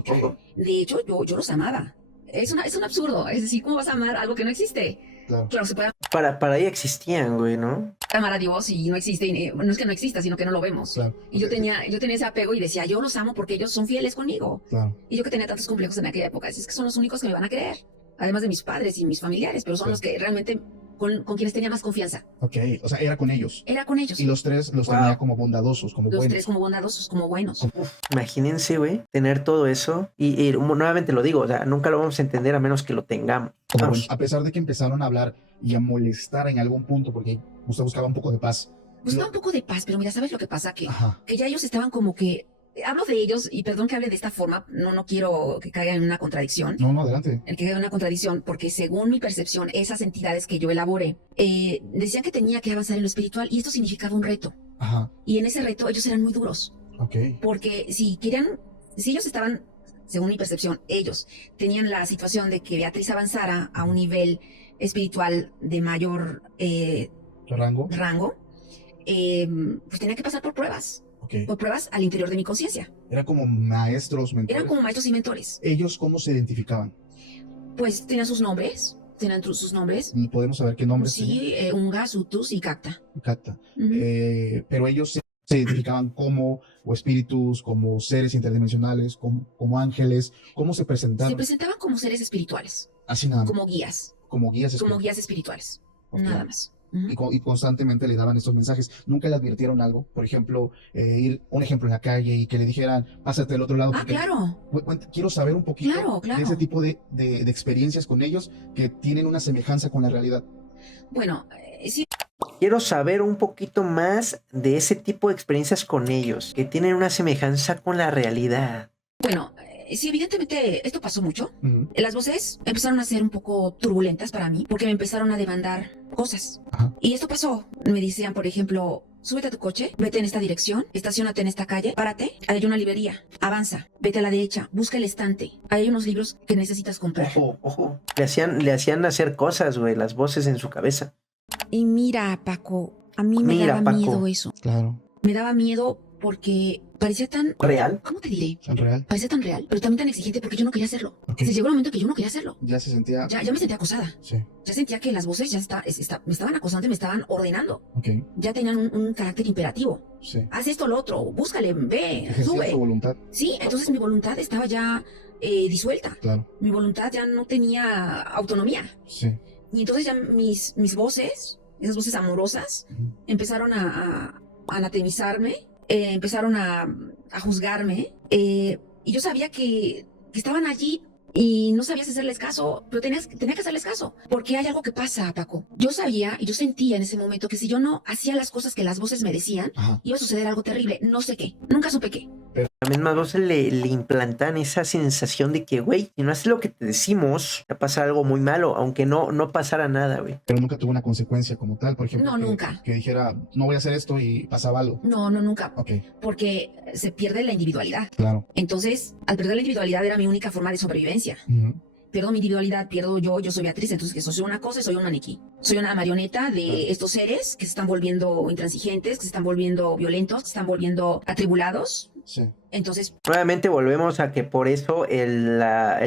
De hecho, yo los amaba. Es un absurdo. Es decir, ¿cómo vas a amar algo que no existe? Claro. Claro, se puede Para ella existían, güey, ¿no? amar a Dios y no existe. Y no es que no exista, sino que no lo vemos. Claro. Y yo tenía ese apego y decía, yo los amo porque ellos son fieles conmigo. Claro. Y yo que tenía tantos complejos en aquella época, es que son los únicos que me van a creer. Además de mis padres y mis familiares, pero son Sí. los que realmente con quienes tenía más confianza. Ok. O sea, era con ellos. Era con ellos. Y los tres los Wow. tenía como bondadosos, como Los buenos. 3 como bondadosos, como buenos. Imagínense, güey, tener todo eso. Y nuevamente lo digo, o sea, nunca lo vamos a entender a menos que lo tengamos. Como buenos. A pesar de que empezaron a hablar y a molestar en algún punto, porque usted buscaba un poco de paz. Buscaba un poco de paz, pero mira, ¿sabes lo que pasa? Ajá. Que ya ellos estaban como que... Hablo de ellos, y perdón que hable de esta forma, no quiero que caiga en una contradicción. No, adelante. El que caiga en una contradicción, porque según mi percepción, esas entidades que yo elaboré, decían que tenía que avanzar en lo espiritual, y esto significaba un reto. Ajá. Y en ese reto ellos eran muy duros, Ok. porque si ellos estaban, según mi percepción, ellos tenían la situación de que Beatriz avanzara a un nivel espiritual de mayor ¿Rango? rango, pues tenía que pasar por pruebas al interior de mi conciencia. Era como maestros, mentores. Eran como maestros y mentores. ¿Ellos cómo se identificaban? Pues tenían sus nombres, sus nombres. ¿Podemos saber qué nombres Sí, Unga, Sutus y Cacta. Cata. Ujú. Pero ellos se identificaban como o espíritus, como seres interdimensionales, como ángeles. ¿Cómo se presentaban? Se presentaban como seres espirituales, Así nada más. como guías, Como guías como espirituales. guías espirituales, Ok. nada más. Ujú. Y constantemente le daban estos mensajes. Nunca le advirtieron algo. Por ejemplo, un ejemplo en la calle y que le dijeran, pásate al otro lado. Ah, porque claro. Quiero saber un poquito Claro. de ese tipo de experiencias con ellos que tienen una semejanza con la realidad. Bueno, sí. Quiero saber un poquito más de ese tipo de experiencias con ellos, que tienen una semejanza con la realidad. Bueno, sí, evidentemente esto pasó mucho. Ujú. Las voces empezaron a ser un poco turbulentas para mí porque me empezaron a demandar cosas. Ajá. Y esto pasó. Me decían, por ejemplo, súbete a tu coche, vete en esta dirección, estaciónate en esta calle, párate, ahí hay una librería, avanza, vete a la derecha, busca el estante, ahí hay unos libros que necesitas comprar. Ojo. Le hacían hacer cosas, güey, las voces en su cabeza. Y mira, Paco, a mí me Mira, daba Paco. miedo eso. Claro. Me daba miedo porque parecía tan... ¿Real? ¿Cómo te diré? ¿Tan real? Parecía tan real, pero también tan exigente porque yo no quería hacerlo. Ok. Se llegó un momento que yo no quería hacerlo. Ya se sentía... Ya me sentía acosada. Sí, Ya sentía que las voces ya me estaban acosando y me estaban ordenando. ok, Ya tenían un carácter imperativo. sí. Haz esto, lo otro, búscale, ve, Ejercías sube. tu voluntad, Sí, entonces mi voluntad estaba ya disuelta. claro, Mi voluntad ya no tenía autonomía. sí. Y entonces ya mis voces, esas voces amorosas, Ujú. empezaron a anatemizarme, empezaron a juzgarme. Y yo sabía que estaban allí y no sabías hacerles caso, pero tenía que hacerles caso. Porque hay algo que pasa, Paco. Yo sabía y yo sentía en ese momento que si yo no hacía las cosas que las voces me decían, Ajá. iba a suceder algo terrible. No sé qué. Nunca supe qué. Las mismas voces le implantan esa sensación de que, güey, si no haces lo que te decimos, va a pasar algo muy malo, aunque no pasara nada, güey. Pero nunca tuvo una consecuencia como tal, por ejemplo. No, que, nunca. Que dijera, no voy a hacer esto y pasaba algo. No, nunca. Ok, Porque se pierde la individualidad. claro. Entonces, al perder la individualidad era mi única forma de sobrevivencia. Ujú. Pierdo mi individualidad, pierdo yo soy Beatriz, entonces que soy una cosa y soy un maniquí. Soy una marioneta de estos seres que se están volviendo intransigentes, que se están volviendo violentos, que se están volviendo atribulados. Sí. Entonces, Nuevamente volvemos a que por eso el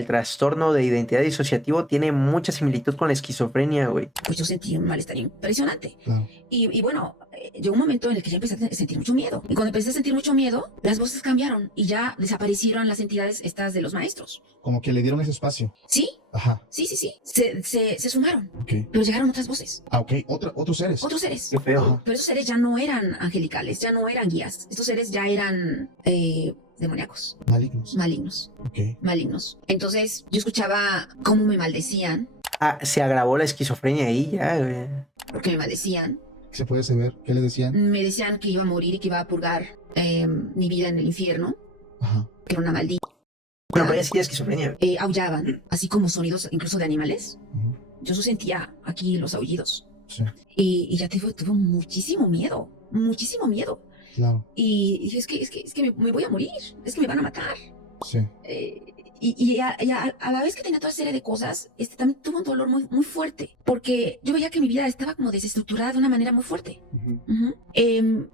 trastorno de identidad disociativo tiene mucha similitud con la esquizofrenia, güey. pues yo sentí un malestar impresionante. Claro. Y bueno, llegó un momento en el que ya empecé a sentir mucho miedo. Y cuando empecé a sentir mucho miedo, las voces cambiaron y ya desaparecieron las entidades estas de los maestros. Como que le dieron ese espacio. Sí, Ajá, sí. Se sumaron, ok. pero llegaron otras voces, Ah, ok, otros seres. otros seres. Qué feo. Ajá. Pero esos seres ya no eran angelicales, ya no eran guías. Estos seres ya eran demoníacos, Malignos. malignos. Entonces yo escuchaba cómo me maldecían, Ah, se agravó la esquizofrenia ahí ya, güey. porque me maldecían. ¿Qué se puede saber? ¿Qué le decían? Me decían que iba a morir y que iba a purgar mi vida en el infierno, Ajá. que era una maldita. Bueno, pero ya sí esquizofrenia, güey. Aullaban, así como sonidos incluso de animales. Ujú. Yo sentía aquí los aullidos. Sí, Y ya tuve muchísimo miedo. claro. Y dije, es que me voy a morir, es que me van a matar. Sí, Y a la vez que tenía toda serie de cosas, también tuve un dolor muy, muy fuerte, porque yo veía que mi vida estaba como desestructurada de una manera muy fuerte. ujú, Ujú.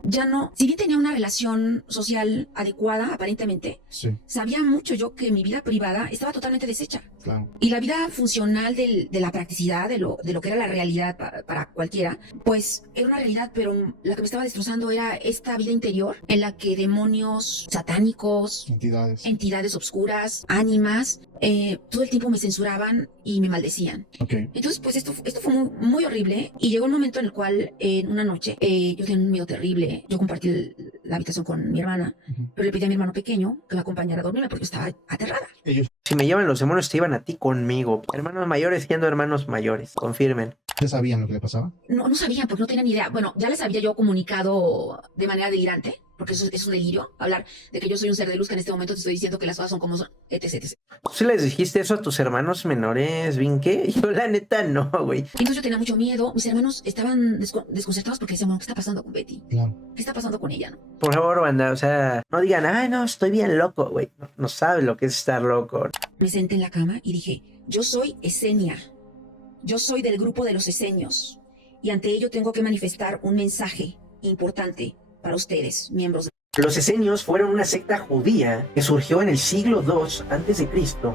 Ya no, si bien tenía una relación social adecuada, aparentemente, sí, sabía mucho yo que mi vida privada estaba totalmente deshecha. claro. Y la vida funcional de la practicidad, de lo que era la realidad para cualquiera, pues era una realidad, pero la que me estaba destrozando era esta vida interior en la que demonios satánicos, entidades obscuras, ánimas, todo el tiempo me censuraban y me maldecían. Ok, Entonces, pues esto fue muy, muy horrible y llegó un momento en el cual, en una noche, yo tenía un miedo terrible. Yo compartí la habitación con mi hermana, ujú. pero le pedí a mi hermano pequeño que me acompañara a dormirme porque yo estaba aterrada. Ellos Si me llevan los demonios, te iban a ti conmigo. Hermanos mayores siendo hermanos mayores. Confirmen. ya sabían lo que le pasaba. No sabían, porque no tenían ni idea. Bueno, ya les había yo comunicado de manera delirante, porque eso es un delirio, hablar de que yo soy un ser de luz, que en este momento te estoy diciendo que las cosas son como son, etc. ¿Tú sí les dijiste eso a tus hermanos menores, Vinque? Yo la neta no, güey. Entonces yo tenía mucho miedo, mis hermanos estaban desconcertados porque decían, bueno, ¿qué está pasando con Betty? Claro. ¿Qué está pasando con ella? ¿No? Por favor, banda, o sea, no digan, ay, no, estoy bien loco, güey. No sabes lo que es estar loco. Me senté en la cama y dije, yo soy Esenia, yo soy del grupo de los esenios, y ante ello tengo que manifestar un mensaje importante para ustedes, miembros de... Los esenios fueron una secta judía que surgió en el siglo II a.C.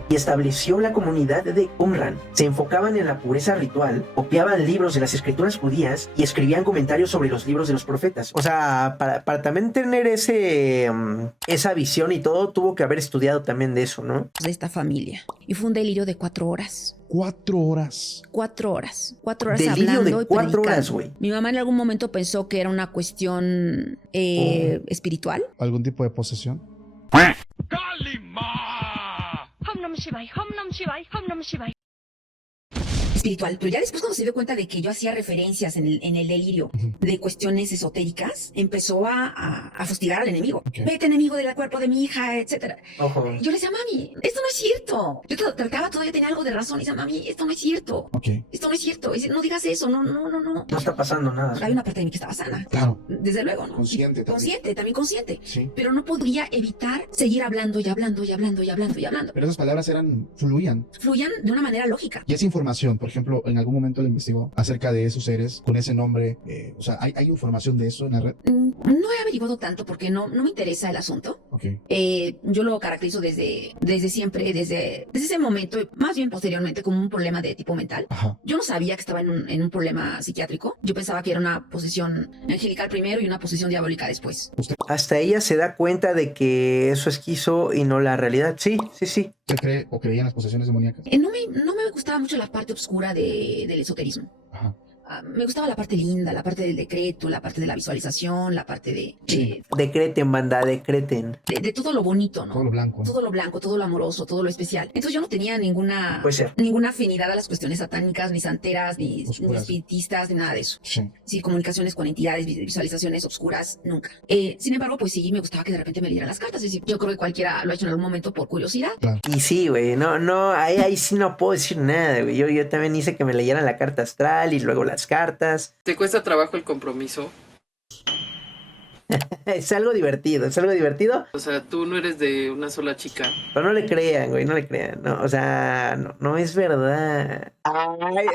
y estableció la comunidad de Qumran. Se enfocaban en la pureza ritual, copiaban libros de las escrituras judías y escribían comentarios sobre los libros de los profetas. O sea, para también tener esa visión y todo, tuvo que haber estudiado también de eso, ¿no? de esta familia. Y fue un delirio de 4 horas. 4 horas. 4 horas. 4 horas Delirio hablando de y 4 predicando. horas, güey. Mi mamá en algún momento pensó que era una cuestión espiritual. ¿Algún tipo de posesión? Espiritual, pero ya después cuando se dio cuenta de que yo hacía referencias en el delirio de cuestiones esotéricas, empezó a fustigar al enemigo. Ok. Vete, enemigo del cuerpo de mi hija, etcétera. Ojo. Yo le decía, mami, esto no es cierto. Yo trataba todavía de tener algo de razón y decía, mami, esto no es cierto. Ok, Esto no es cierto. Y dice, no digas eso, no. No está pasando nada. Hay una parte de mí que estaba sana. claro. Desde luego, ¿no? Consciente también. Consciente, también consciente. Sí. Pero no podría evitar seguir hablando y hablando y hablando y hablando y hablando. Pero esas palabras fluían. Fluían de una manera lógica. Y esa información, por ejemplo, en algún momento le investigó acerca de esos seres con ese nombre. O sea, ¿hay información de eso en la red? No he averiguado tanto porque no me interesa el asunto. Okay. Yo lo caracterizo desde siempre, desde ese momento, más bien posteriormente, como un problema de tipo mental. Ajá. Yo no sabía que estaba en un problema psiquiátrico. Yo pensaba que era una posesión angelical primero y una posesión diabólica después. Hasta ella se da cuenta de que eso es esquizo y no la realidad. Sí. ¿Usted cree o creía en las posesiones demoníacas? No me gustaba mucho la parte oscura del esoterismo. Ajá. Me gustaba la parte linda, la parte del decreto, la parte de la visualización, la parte de decreten, banda, decreten. De todo lo bonito, ¿no? Todo lo blanco. Todo lo blanco, todo lo amoroso, todo lo especial. Entonces yo no tenía ninguna afinidad a las cuestiones satánicas, ni santeras, ni espiritistas, ni nada de eso. Sí, comunicaciones con entidades, visualizaciones obscuras, nunca. Sin embargo, pues sí, me gustaba que de repente me leyeran las cartas. Es decir, yo creo que cualquiera lo ha hecho en algún momento por curiosidad. Claro. Y sí, güey, ahí sí no puedo decir nada, güey. Yo también hice que me leyeran la carta astral y luego las cartas. ¿Te cuesta trabajo el compromiso? Es algo divertido. O sea, tú no eres de una sola chica. Pero no le crean, güey, no le crean. No, o sea, no es verdad. Ay,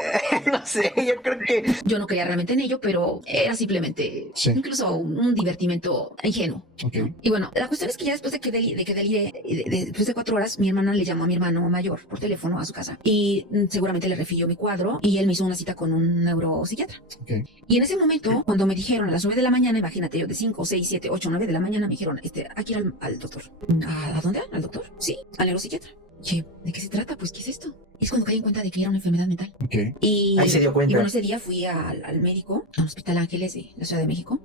no sé, yo creo que... Yo no creía realmente en ello, pero era simplemente incluso un divertimento ingenuo. Okay. ¿No? Y bueno, la cuestión es que ya después de que deliré, después de 4 horas, mi hermana le llamó a mi hermano mayor por teléfono a su casa. Y seguramente le refirió mi cuadro y él me hizo una cita con un neuropsiquiatra. Okay. Y en ese momento, cuando me dijeron a las 9 de la mañana, imagínate yo de 5, 6, 7, 8, 9 de la mañana, me dijeron, aquí ir al doctor. ¿A dónde? ¿Al doctor? Sí, al neuropsiquiatra. Che, ¿de qué se trata? Pues, ¿qué es esto? Y es cuando caí en cuenta de que era una enfermedad mental. Okay. Y ahí se dio cuenta. Y bueno, ese día fui al médico, al Hospital Ángeles de la Ciudad de México.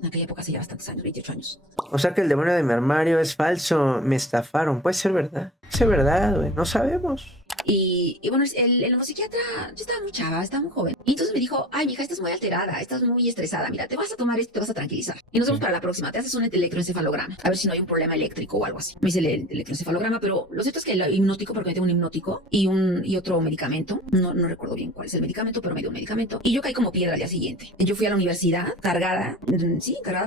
En aquella época hace ya bastantes años, 28 años. O sea que el demonio de mi armario es falso, me estafaron. Puede ser verdad. Puede ser verdad, güey, no sabemos. Y bueno, el neuropsiquiatra, yo estaba muy chava, estaba muy joven. Y entonces me dijo, ay, mija, estás muy alterada, estás muy estresada. Mira, te vas a tomar esto, te vas a tranquilizar. Y nos vemos para la próxima. Te haces un electroencefalograma. A ver si no hay un problema eléctrico o algo así. Me hice el electroencefalograma, pero lo cierto es que el hipnótico, porque me tengo un hipnótico y otro medicamento. No recuerdo bien cuál es el medicamento, pero me dio un medicamento. Y yo caí como piedra al día siguiente. Yo fui a la universidad cargada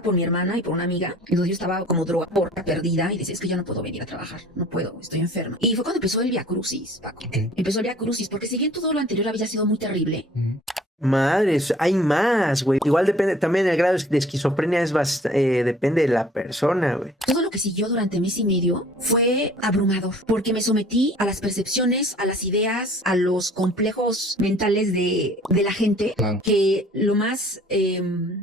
por mi hermana y por una amiga. Entonces yo estaba como droga porca, perdida, y decía, es que ya no puedo venir a trabajar. No puedo, estoy enferma. Y fue cuando empezó el Via Crucis, Paco. Okay. Empezó el Via Crucis, porque si bien todo lo anterior había sido muy terrible. Madres, hay más, güey. Igual depende, también el grado de esquizofrenia depende de la persona, güey. Todo lo que siguió durante mes y medio fue abrumador, porque me sometí a las percepciones, a las ideas, a los complejos mentales de la gente, claro, que lo más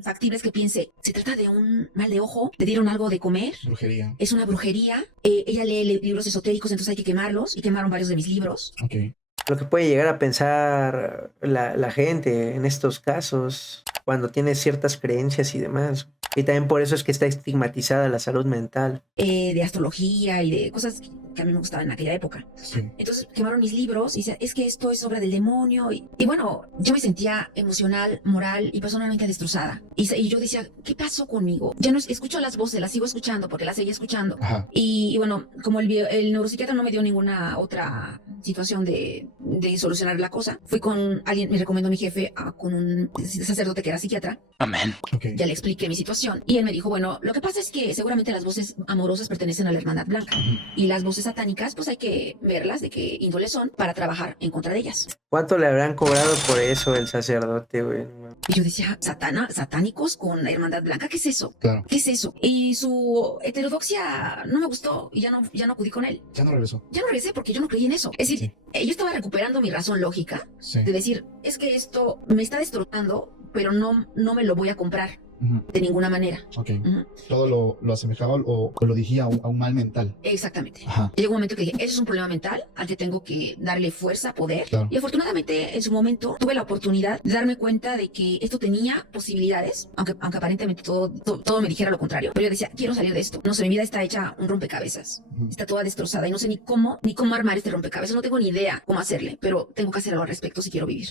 factible es que piense, se trata de un mal de ojo, le dieron algo de comer, brujería, es una brujería, ella lee libros esotéricos, entonces hay que quemarlos, y quemaron varios de mis libros. Okay. Lo que puede llegar a pensar la gente en estos casos cuando tiene ciertas creencias y demás. Y también por eso es que está estigmatizada la salud mental. De astrología y de cosas que a mí me gustaban en aquella época. Sí. Entonces quemaron mis libros y decían, es que esto es obra del demonio. Y bueno, yo me sentía emocional, moral y personalmente destrozada. Y yo decía, ¿qué pasó conmigo? Ya no escucho las voces, las sigo escuchando porque las seguía escuchando. Ajá. Y bueno, como el neuropsiquiatra no me dio ninguna otra situación de solucionar la cosa, fui con alguien, me recomendó mi jefe con un sacerdote que era psiquiatra. Amén. Okay. Ya le expliqué mi situación y él me dijo, bueno, lo que pasa es que seguramente las voces amorosas pertenecen a la hermandad blanca y las voces satánicas, pues hay que verlas de qué índole son para trabajar en contra de ellas. ¿Cuánto le habrán cobrado por eso el sacerdote, güey? Y yo decía, satánicos con la hermandad blanca, ¿qué es eso? Claro. ¿Qué es eso? Y su heterodoxia no me gustó y ya no acudí con él. Ya no regresó. Ya no regresé porque yo no creí en eso. Es decir, yo estaba recuperando mi razón lógica de decir, es que esto me está destrozando, pero no me lo voy a comprar. De ninguna manera. Okay. Todo lo asemejaba o lo dirigía a un mal mental. Exactamente. Ajá. Llegó un momento que dije, ese es un problema mental al que tengo que darle fuerza, poder. Claro. Y afortunadamente en su momento tuve la oportunidad de darme cuenta de que esto tenía posibilidades, aunque aparentemente todo me dijera lo contrario. Pero yo decía, quiero salir de esto. No sé, mi vida está hecha un rompecabezas. Está toda destrozada y no sé ni cómo armar este rompecabezas. No tengo ni idea cómo hacerle, pero tengo que hacer algo al respecto si quiero vivir.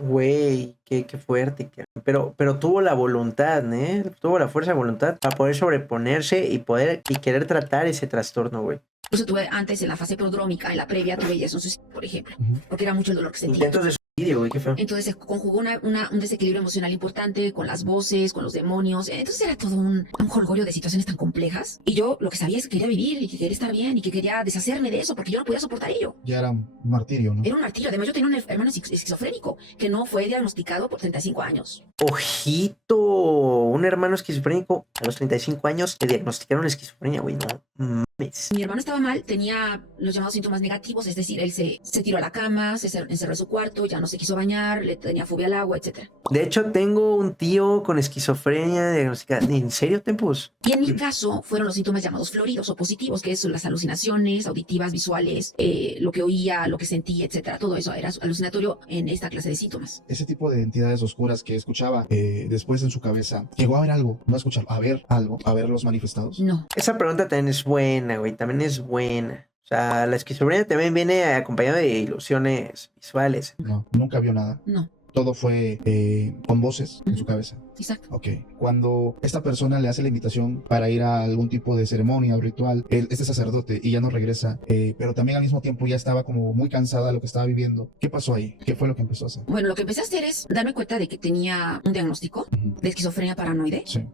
Güey, qué fuerte. Pero tuvo la voluntad, ¿eh? Tuvo la fuerza de voluntad para poder sobreponerse y querer tratar ese trastorno, güey. Incluso tuve antes en la fase prodrómica, en la previa, tuve ya un suicidio, por ejemplo, porque era mucho el dolor que sentía. Entonces Güey, qué feo. Entonces se conjugó un desequilibrio emocional importante con las voces, con los demonios. Entonces era todo un jolgorio de situaciones tan complejas. Y yo lo que sabía es que quería vivir y que quería estar bien y que quería deshacerme de eso porque yo no podía soportar ello. Ya era un martirio, ¿no? Era un martirio. Además yo tenía un hermano esquizofrénico que no fue diagnosticado por 35 años. Ojito, un hermano esquizofrénico a los 35 años le diagnosticaron esquizofrenia, güey, no mames. Mi hermano estaba mal, tenía los llamados síntomas negativos, es decir, él se tiró a la cama, se encerró en su cuarto, ya no se quiso bañar, le tenía fobia al agua, etc. De hecho, tengo un tío con esquizofrenia diagnosticada. ¿En serio, Tempus? Y en mi caso fueron los síntomas llamados floridos o positivos, que son las alucinaciones auditivas, visuales, lo que oía, lo que sentía, etc. Todo eso era alucinatorio en esta clase de síntomas. Ese tipo de entidades oscuras que escuchaba después en su cabeza, ¿llegó a ver algo? No a escuchar, a ver algo, a ver los manifestados. No. Esa pregunta también es buena, güey, también es buena. O sea, la esquizofrenia también viene acompañada de ilusiones visuales. No, nunca vio nada. No. Todo fue con voces en su cabeza. Exacto. Ok. Cuando esta persona le hace la invitación para ir a algún tipo de ceremonia o ritual, este sacerdote, y ya no regresa, pero también al mismo tiempo ya estaba como muy cansada de lo que estaba viviendo. ¿Qué pasó ahí? ¿Qué fue lo que empezó a hacer? Bueno, lo que empecé a hacer es darme cuenta de que tenía un diagnóstico de esquizofrenia paranoide. Sí.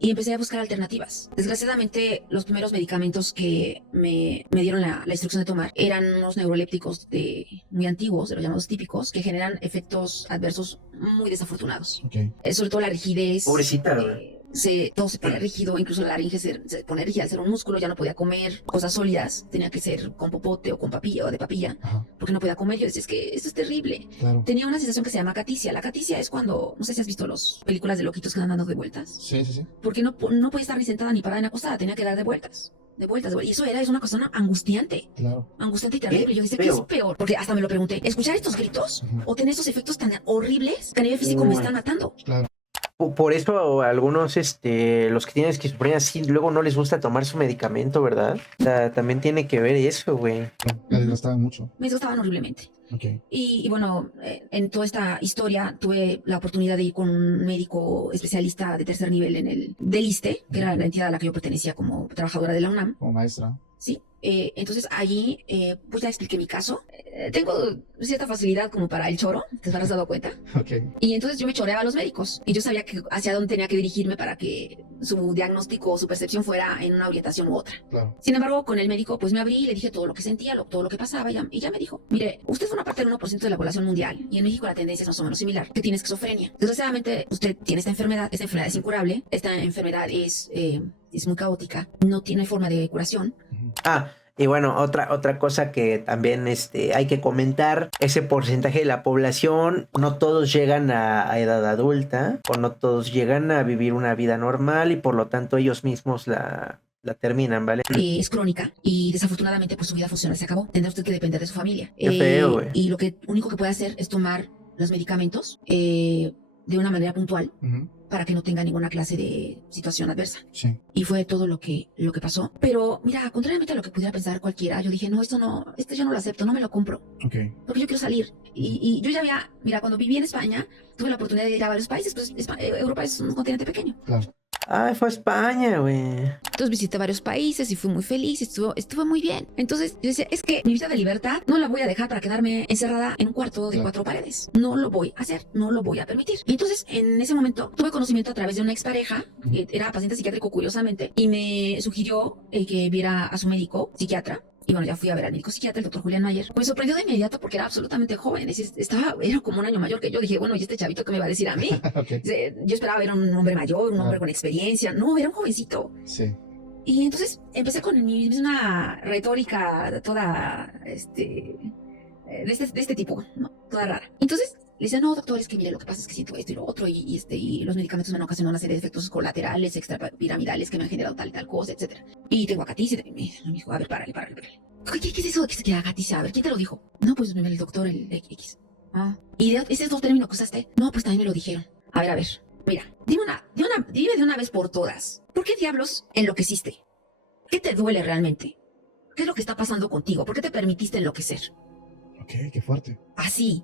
Y empecé a buscar alternativas. Desgraciadamente, los primeros medicamentos que me dieron la instrucción de tomar eran unos neurolépticos muy antiguos, de los llamados típicos, que generan efectos adversos muy desafortunados. Okay. Sobre todo la rigidez. Pobrecita, todo se pone rígido, incluso la laringe se pone rígida, era un músculo, ya no podía comer cosas sólidas, tenía que ser con popote o con papilla o de papilla, porque no podía comer. Yo decía, es que esto es terrible. Claro. Tenía una sensación que se llama caticia. La caticia es cuando, no sé si has visto las películas de loquitos que andan dando de vueltas. Sí. Porque no podía estar ni sentada ni parada ni acostada, tenía que dar de vueltas. Y eso es una cosa angustiante. Claro. Angustiante y terrible. Yo decía, ¿qué es peor? Porque hasta me lo pregunté, ¿escuchar estos gritos o tener esos efectos tan horribles que a nivel físico me están matando? Claro. Por eso algunos, los que tienen esquizofrenia, sí, luego no les gusta tomar su medicamento, ¿verdad? O sea, también tiene que ver eso, güey. Me desgastaban mucho. Me desgastaban horriblemente. Okay. Y bueno, en toda esta historia tuve la oportunidad de ir con un médico especialista de tercer nivel del ISSSTE, que era la entidad a la que yo pertenecía como trabajadora de la UNAM. Como maestra. Sí. Entonces allí pues ya expliqué mi caso. Tengo cierta facilidad como para el choro, te habrás dado cuenta. Okay. Y entonces yo me choreaba a los médicos y yo sabía hacia dónde tenía que dirigirme para que su diagnóstico o su percepción fuera en una orientación u otra. Claro. Sin embargo, con el médico pues me abrí y le dije todo lo que sentía, todo lo que pasaba y ya me dijo, mire, usted forma parte del 1% de la población mundial y en México la tendencia es más o menos similar, que tiene esquizofrenia. Desgraciadamente usted tiene esta enfermedad es incurable, esta enfermedad es muy caótica, no tiene forma de curación. Y bueno, otra cosa que también hay que comentar, ese porcentaje de la población, no todos llegan a edad adulta, o no todos llegan a vivir una vida normal y por lo tanto ellos mismos la terminan, ¿vale? Es crónica y desafortunadamente pues su vida funcional se acabó. Tendrá usted que depender de su familia. Qué feo, güey. Y lo único que puede hacer es tomar los medicamentos de una manera puntual. Para que no tenga ninguna clase de situación adversa. Sí. Y fue todo lo que pasó. Pero mira, contrariamente a lo que pudiera pensar cualquiera, yo dije, no, esto yo no lo acepto, no me lo compro. Okay. Porque yo quiero salir. Y yo ya mira, cuando viví en España, tuve la oportunidad de ir a varios países, pues Europa es un continente pequeño. Claro. Fue a España, güey. Entonces visité varios países y fui muy feliz, estuvo muy bien. Entonces yo decía, es que mi vida de libertad no la voy a dejar para quedarme encerrada en un cuarto de 4 paredes. No lo voy a hacer, no lo voy a permitir. Y entonces en ese momento tuve conocimiento a través de una expareja, era paciente psiquiátrico curiosamente, y me sugirió que viera a su médico psiquiatra. Y bueno, ya fui a ver al médico psiquiatra, el doctor Julián Mayer. Me sorprendió de inmediato porque era absolutamente joven. Era como un año mayor que yo. Dije, bueno, ¿y este chavito qué me va a decir a mí? Okay. Yo esperaba ver a un hombre mayor, un hombre con experiencia. No, era un jovencito. Sí. Y entonces empecé con mi misma retórica toda, de este tipo, ¿no? Toda rara. Entonces le decía, no, doctor, es que mire, lo que pasa es que siento esto y lo otro, y los medicamentos me han ocasionado una serie de efectos colaterales, extrapiramidales que me han generado tal y tal cosa, etc. Y tengo acaticia. Me dijo, a ver, párale. ¿Qué es eso de que se queda acaticia? A ver, ¿quién te lo dijo? No, pues el doctor, el X. ¿Y ese es otro término que usaste? No, pues también me lo dijeron. A ver, mira, dime de una vez por todas, ¿por qué diablos enloqueciste? ¿Qué te duele realmente? ¿Qué es lo que está pasando contigo? ¿Por qué te permitiste enloquecer? Ok, qué fuerte. Así.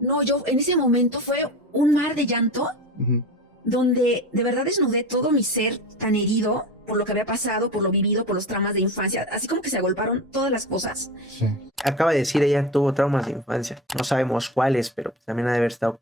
No, yo en ese momento fue un mar de llanto donde de verdad desnudé todo mi ser tan herido por lo que había pasado, por lo vivido, por los traumas de infancia, así como que se agolparon todas las cosas. Sí. Acaba de decir, ella tuvo traumas de infancia. No sabemos cuáles, pero también ha de haber estado.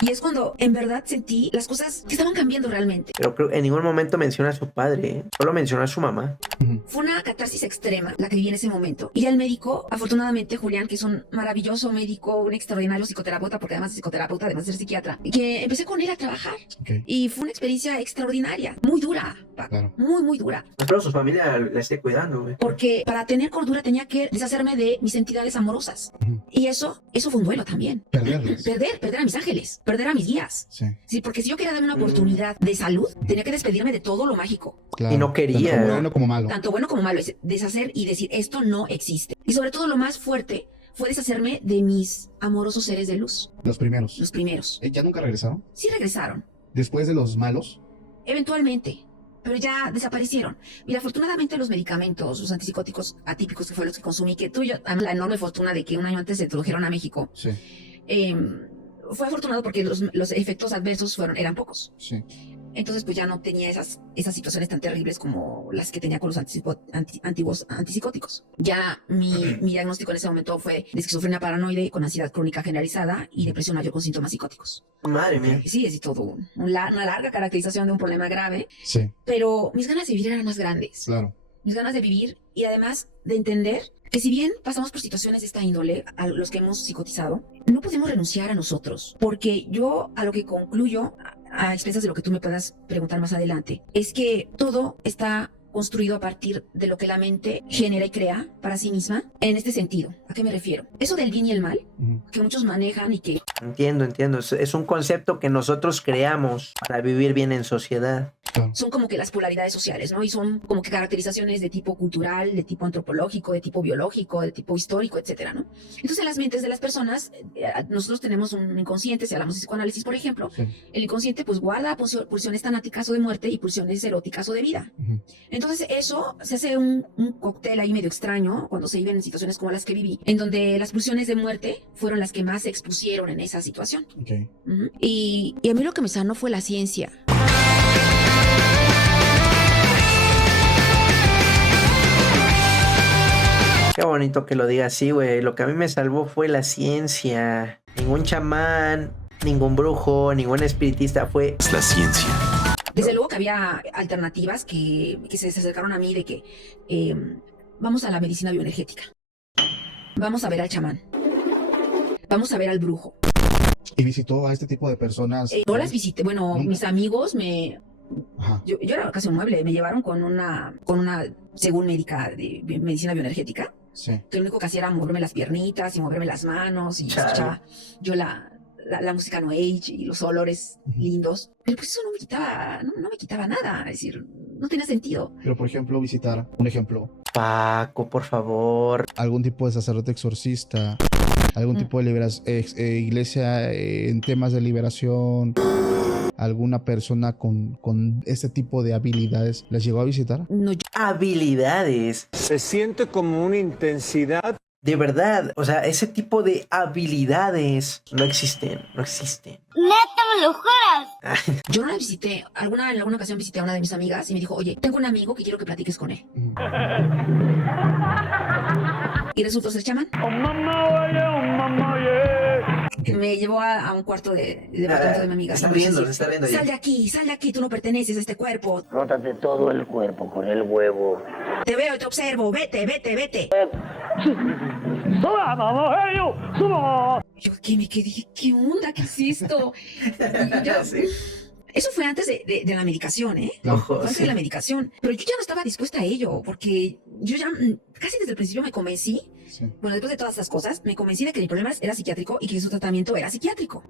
Y es cuando en verdad sentí las cosas que estaban cambiando realmente. Pero creo que en ningún momento menciona a su padre, ¿eh? Solo menciona a su mamá. Fue una catarsis extrema la que viví en ese momento. Y el médico, afortunadamente, Julián, que es un maravilloso médico, un extraordinario psicoterapeuta, porque además es psicoterapeuta, además de ser psiquiatra, que empecé con él a trabajar. Okay. Y fue una experiencia extraordinaria, muy dura, Paco, Claro. muy, muy dura. Espero su familia la esté cuidando, güey. Porque para tener cordura tenía que deshacerme de mis entidades amorosas. Y eso fue un duelo también. Perderlas. Perder a mis ángeles, perder a mis guías. Sí. Sí, porque si yo quería darme una oportunidad de salud, tenía que despedirme de todo lo mágico. Claro. Y no quería. Tanto bueno como malo. Tanto bueno como malo, es deshacer y decir, esto no existe. Y sobre todo lo más fuerte fue deshacerme de mis amorosos seres de luz, Los primeros. los primeros. ¿Ya nunca regresaron? Sí regresaron, Después de los malos. eventualmente, pero ya desaparecieron. Mira, afortunadamente los medicamentos, los antipsicóticos atípicos que fueron los que consumí, que tú y yo, la enorme fortuna de que un año antes se introdujeron a México, Sí. fue afortunado porque los efectos adversos eran pocos. Sí. Entonces, pues ya no tenía esas situaciones tan terribles como las que tenía con los antiguos antipsicóticos. Ya mi diagnóstico en ese momento fue de esquizofrenia paranoide con ansiedad crónica generalizada y depresión mayor con síntomas psicóticos. Madre mía. Sí, es todo una larga caracterización de un problema grave, Sí. pero mis ganas de vivir eran más grandes. Claro. Mis ganas de vivir y además de entender que si bien pasamos por situaciones de esta índole, a los que hemos psicotizado, no podemos renunciar a nosotros. Porque yo a lo que concluyo, a expensas de lo que tú me puedas preguntar más adelante, es que todo está construido a partir de lo que la mente genera y crea para sí misma. En este sentido, ¿a qué me refiero? Eso del bien y el mal, que muchos manejan y que... Entiendo. Es un concepto que nosotros creamos para vivir bien en sociedad. Son como que las polaridades sociales, ¿no? Y son como que caracterizaciones de tipo cultural, de tipo antropológico, de tipo biológico, de tipo histórico, etcétera, ¿no? Entonces, en las mentes de las personas, nosotros tenemos un inconsciente, si hablamos de psicoanálisis, por ejemplo, el inconsciente pues guarda pulsiones tanáticas o de muerte y pulsiones eróticas o de vida. Entonces, eso se hace un cóctel ahí medio extraño cuando se viven en situaciones como las que viví, en donde las pulsiones de muerte fueron las que más se expusieron en esa situación. Okay. Y a mí lo que me sanó fue la ciencia. Qué bonito que lo diga así, güey. Lo que a mí me salvó fue la ciencia. Ningún chamán, ningún brujo, ningún espiritista, fue la ciencia. Desde luego que había alternativas que se acercaron a mí de que vamos a la medicina bioenergética. Vamos a ver al chamán. Vamos a ver al brujo. ¿Y visitó a este tipo de personas? No las visité. Bueno, ¿Nunca? mis amigos Ajá. Yo era casi un mueble. Me llevaron con una según médica de medicina bioenergética. Sí. Que lo único que hacía era moverme las piernitas y moverme las manos y escuchaba yo la música No Age y los olores lindos. Pero pues eso no me quitaba nada. Es decir, no tenía sentido. Pero, por ejemplo, visitar, un ejemplo, Paco, por favor. algún tipo de sacerdote exorcista, algún tipo de iglesia en temas de liberación, alguna persona con este tipo de habilidades, ¿las llegó a visitar? No, Habilidades. Se siente como una intensidad. De verdad, o sea, ese tipo de habilidades no existen. ¡Neta, me lo juras! yo no la visité. En alguna ocasión visité a una de mis amigas y me dijo, oye, tengo un amigo que quiero que platiques con él. Y resultó ser chamán. Me llevó a un cuarto de departamento de mi amiga. Se está riendo. Sal de aquí, tú no perteneces a este cuerpo. Frótate todo el cuerpo con el huevo. Te veo y te observo, vete. Yo que me quedé, ¿qué onda? ¿Qué es esto? Eso fue antes de la medicación, ¿eh? Ojo, Fue antes de la medicación. Pero yo ya no estaba dispuesta a ello, porque yo ya casi desde el principio me convencí, bueno, después de todas estas cosas, me convencí de que mi problema era psiquiátrico y que su tratamiento era psiquiátrico.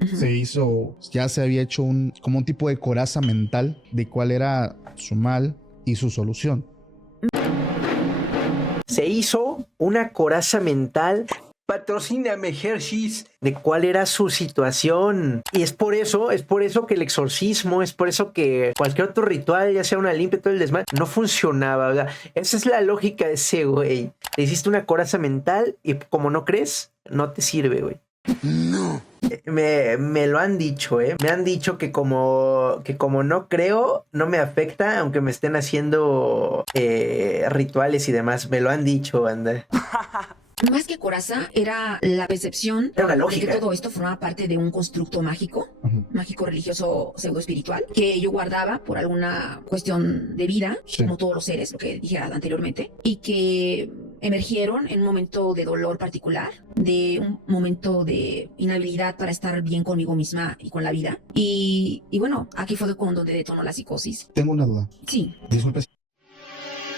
Ya se había hecho como un tipo de coraza mental de cuál era su mal y su solución. Se hizo una coraza mental. Patrocíname, Hershey's. De cuál era su situación. Y es por eso que el exorcismo, es por eso que cualquier otro ritual, ya sea una limpia, todo el desmadre, no funcionaba. O sea, esa es la lógica de ese güey. Le hiciste una coraza mental y como no crees, no te sirve, güey. No. Me lo han dicho, ¿eh? Me han dicho que como no creo, no me afecta, aunque me estén haciendo rituales y demás. Me lo han dicho, anda. Más que coraza, era la percepción Era una de lógica. que todo esto formaba parte de un constructo mágico, mágico religioso pseudo espiritual, que yo guardaba por alguna cuestión de vida, como todos los seres, lo que dije anteriormente, y que emergieron en un momento de dolor particular, de un momento de inhabilidad para estar bien conmigo misma y con la vida. Y bueno, aquí fue cuando detonó la psicosis. Tengo una duda. Sí. Disculpe.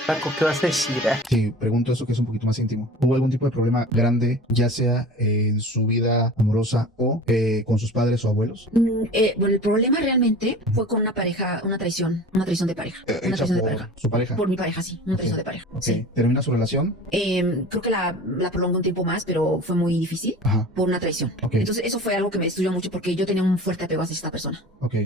Paco, ¿qué vas a decir? Sí, pregunto eso que es un poquito más íntimo. ¿Hubo algún tipo de problema grande, ya sea en su vida amorosa o con sus padres o abuelos? Bueno, el problema realmente fue con una pareja, una traición de pareja. Una ¿Hecha traición de por pareja. su pareja? Por mi pareja, sí, una traición de pareja. Ok. Sí. ¿Termina su relación? Creo que la prolongó un tiempo más, pero fue muy difícil por una traición. Ok. Entonces eso fue algo que me destruyó mucho porque yo tenía un fuerte apego hacia esta persona. Ok.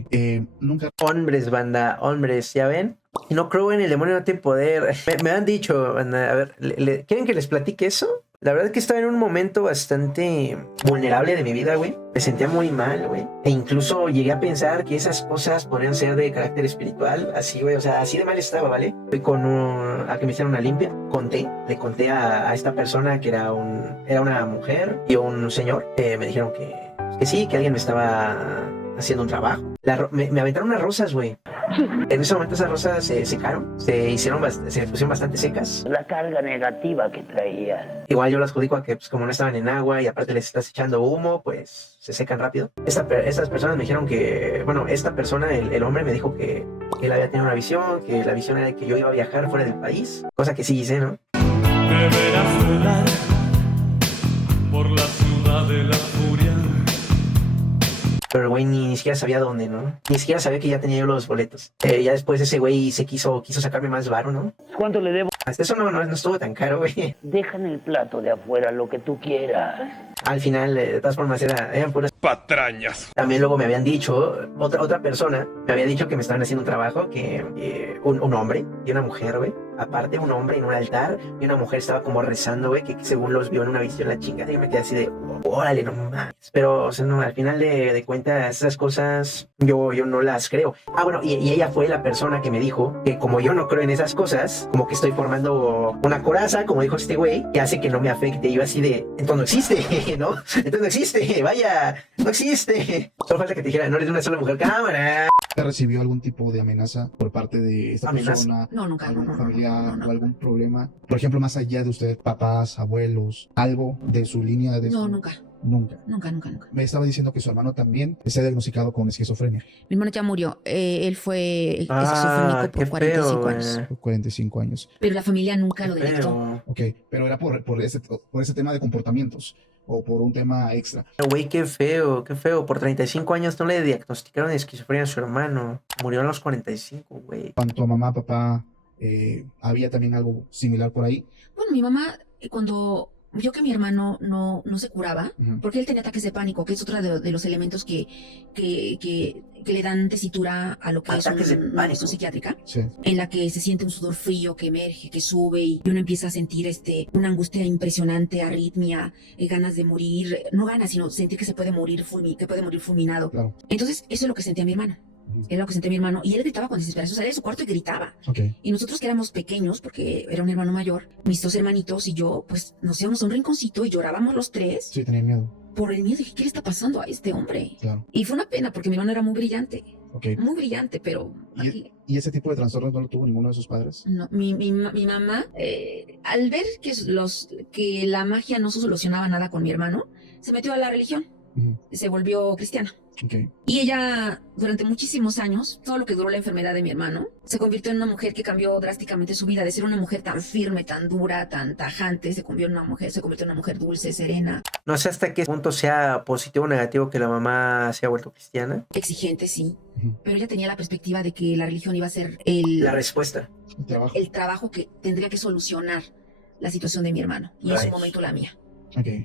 Nunca... Hombres, banda, hombres, ¿ya ven? Y no creo en el demonio no tiene poder. Me han dicho, banda, a ver, ¿quieren que les platique eso? La verdad es que estaba en un momento bastante vulnerable de mi vida, güey. Me sentía muy mal, güey. E incluso llegué a pensar que esas cosas podrían ser de carácter espiritual. Así, güey, o sea, así de mal estaba, ¿vale? Fui a que me hicieran una limpia. Le conté a esta persona que era una mujer y un señor. Me dijeron que sí, que alguien me estaba haciendo un trabajo. Me aventaron unas rosas, güey. En ese momento esas rosas se secaron, se pusieron bastante secas. La carga negativa que traías. Igual yo las adjudico a que pues, como no estaban en agua y aparte les estás echando humo, pues se secan rápido. Estas personas me dijeron que, bueno, esta persona, el hombre me dijo que él había tenido una visión, que la visión era de que yo iba a viajar fuera del país, cosa que sí hice, ¿no? Deberás volar por la ciudad de la furia. Pero el güey ni siquiera sabía dónde, ¿no? Ni siquiera sabía que ya tenía yo los boletos. Ya después ese güey se quiso sacarme más varo, ¿no? ¿Cuánto le debo? Hasta eso no estuvo tan caro, güey. Deja en el plato de afuera lo que tú quieras. Al final, de todas formas, eran puras patrañas. También luego me habían dicho, otra persona me había dicho que me estaban haciendo un trabajo, que un hombre y una mujer, güey. Aparte, un hombre en un altar y una mujer estaba como rezando, güey, que según los vio en una visión la chingada. Y yo me quedé así de, órale, no mames. Pero, o sea, no, al final de cuentas, esas cosas yo no las creo. Ah, bueno, y ella fue la persona que me dijo que como yo no creo en esas cosas, como que estoy formando una coraza, como dijo este güey, que hace que no me afecte. Y yo así de, entonces no existe, ¿no? Entonces no existe, vaya, no existe. Solo falta que te dijera, no eres de una sola mujer, cámara. ¿Recibió algún tipo de amenaza por parte de esta persona? No, nunca. ¿Algún familiar o algún problema? Por ejemplo, más allá de usted, papás, abuelos, algo de su línea de... No, nunca. Nunca. Me estaba diciendo que su hermano también está diagnosticado con esquizofrenia. Mi hermano ya murió. Él fue esquizofrénico por 45 años. Por 45 años. Pero la familia nunca lo detectó. Ok, pero era por ese tema de comportamientos o por un tema extra. Güey, qué feo. Por 35 años no le diagnosticaron esquizofrenia a su hermano. Murió a los 45, güey. ¿Cuánto a mamá, papá, había también algo similar por ahí? Bueno, mi mamá, cuando vio que mi hermano no se curaba, porque él tenía ataques de pánico, que es otro de los elementos que le dan tesitura a lo que es una cuestión psiquiátrica, en la que se siente un sudor frío que emerge, que sube y uno empieza a sentir una angustia impresionante, arritmia, ganas de morir, no ganas, sino sentir que se puede morir fulminado. Claro. Entonces, eso es lo que sentía mi hermano. Era lo que sentía mi hermano. Y él gritaba con desesperación. Salía de su cuarto y gritaba. Y nosotros que éramos pequeños, porque era un hermano mayor, mis dos hermanitos y yo, pues nos íbamos a un rinconcito y llorábamos los tres. Sí, tenía miedo. Por el miedo. Dije, ¿qué le está pasando a este hombre? Claro. Y fue una pena porque mi hermano era muy brillante. Muy brillante, pero... ¿Y ese tipo de trastornos no lo tuvo ninguno de sus padres? No, mi mamá, al ver que la magia no solucionaba nada con mi hermano, se metió a la religión. Se volvió cristiana. Y ella, durante muchísimos años, todo lo que duró la enfermedad de mi hermano, se convirtió en una mujer que cambió drásticamente su vida. De ser una mujer tan firme, tan dura, tan tajante, se convirtió en una mujer dulce, serena. No sé hasta qué punto sea positivo o negativo que la mamá se haya vuelto cristiana. Exigente, sí. Pero ella tenía la perspectiva de que la religión iba a ser la respuesta. El trabajo que tendría que solucionar la situación de mi hermano. Y en su momento la mía.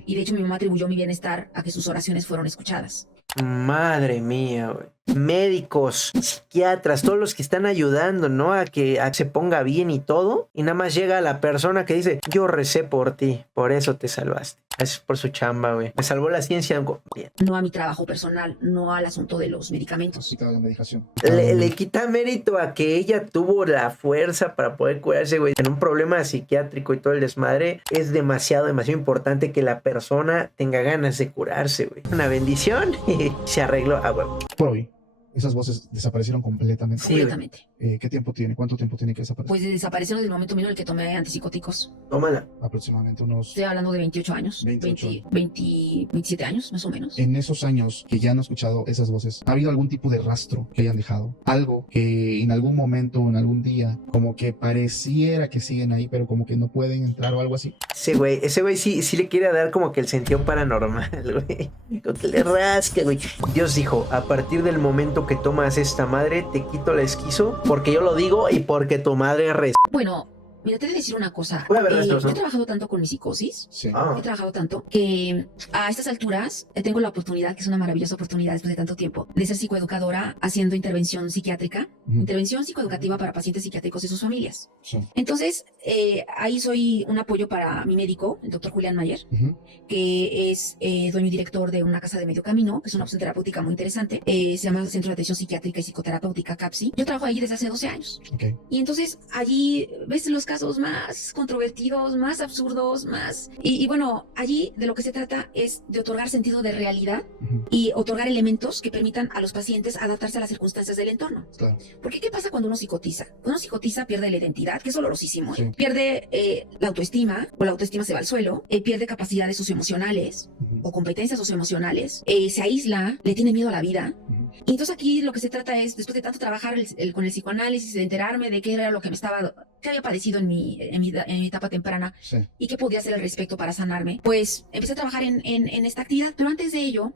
Y de hecho mi mamá atribuyó mi bienestar a que sus oraciones fueron escuchadas. Madre mía, güey. médicos, psiquiatras, todos los que están ayudando, ¿no? A que se ponga bien y todo. Y nada más llega la persona que dice, yo recé por ti, por eso te salvaste. Eso es por su chamba, güey. Me salvó la ciencia. Bien. No a mi trabajo personal, no al asunto de los medicamentos. Quita la medicación. Le quita mérito a que ella tuvo la fuerza para poder curarse, güey. En un problema psiquiátrico y todo el desmadre, es demasiado importante que la persona tenga ganas de curarse, güey. Una bendición y se arregló. Ah, güey. Por hoy, esas voces desaparecieron completamente. Sí, Completamente. ¿Qué tiempo tiene? ¿Cuánto tiempo tiene que desaparecer? Pues desaparecieron desde el momento mismo en el que tomé antipsicóticos. Tómala. Aproximadamente unos... Estoy hablando de 28 años. 27 años, más o menos. En esos años que ya han escuchado esas voces, ¿ha habido algún tipo de rastro que hayan dejado? Algo que en algún momento o en algún día, como que pareciera que siguen ahí, pero como que no pueden entrar o algo así. Ese güey sí le quiere dar como que el sentido paranormal, güey. Como que le rasca, güey. Dios dijo, a partir del momento que tomas esta madre, te quito la esquizo, porque yo lo digo y porque tu madre Bueno, mira, te voy a decir una cosa. Voy a ver Yo he trabajado tanto con mi psicosis. Sí. Ah. He trabajado tanto que a estas alturas tengo la oportunidad, que es una maravillosa oportunidad después de tanto tiempo, de ser psicoeducadora haciendo intervención psiquiátrica, intervención psicoeducativa para pacientes psiquiátricos y sus familias. Sí. Entonces, ahí soy un apoyo para mi médico, el doctor Julián Mayer, que es dueño y director de una casa de medio camino, que es una opción terapéutica muy interesante. Se llama Centro de Atención Psiquiátrica y Psicoterapéutica, CAPSI. Yo trabajo allí desde hace 12 años. Okay. Y entonces allí ves los casos más controvertidos, más absurdos, más... Y bueno, allí de lo que se trata es de otorgar sentido de realidad y otorgar elementos que permitan a los pacientes adaptarse a las circunstancias del entorno. Claro. Porque ¿qué pasa cuando uno psicotiza? Cuando uno psicotiza pierde la identidad, que es dolorosísimo. Sí. Pierde la autoestima, o la autoestima se va al suelo, pierde capacidades socioemocionales o competencias socioemocionales, se aísla, le tiene miedo a la vida. Y entonces aquí lo que se trata es, después de tanto trabajar con el psicoanálisis, de enterarme de qué era lo que que había padecido en mi etapa temprana, Sí. y qué podía hacer al respecto para sanarme, pues empecé a trabajar en esta actividad. Pero antes de ello,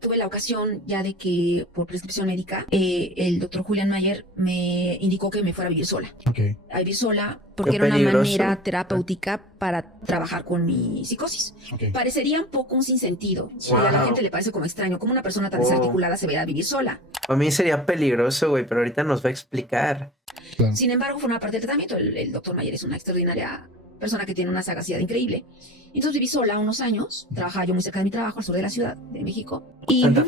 tuve la ocasión ya de que por prescripción médica, el doctor Julián Mayer me indicó que me fuera a vivir sola. Okay. A vivir sola porque Qué era una peligroso. manera terapéutica para trabajar con mi psicosis. Okay. Parecería un poco un sinsentido. Sí. Y a la Wow. gente le parece como extraño, como una persona tan Oh. desarticulada se vaya a vivir sola. A mí sería peligroso, güey, pero ahorita nos va a explicar. Claro. Sin embargo, fue una parte del tratamiento. El doctor Mayer es una extraordinaria persona que tiene una sagacidad increíble. Entonces viví sola unos años, trabajaba yo muy cerca de mi trabajo, al sur de la Ciudad de México. Y ¿Santa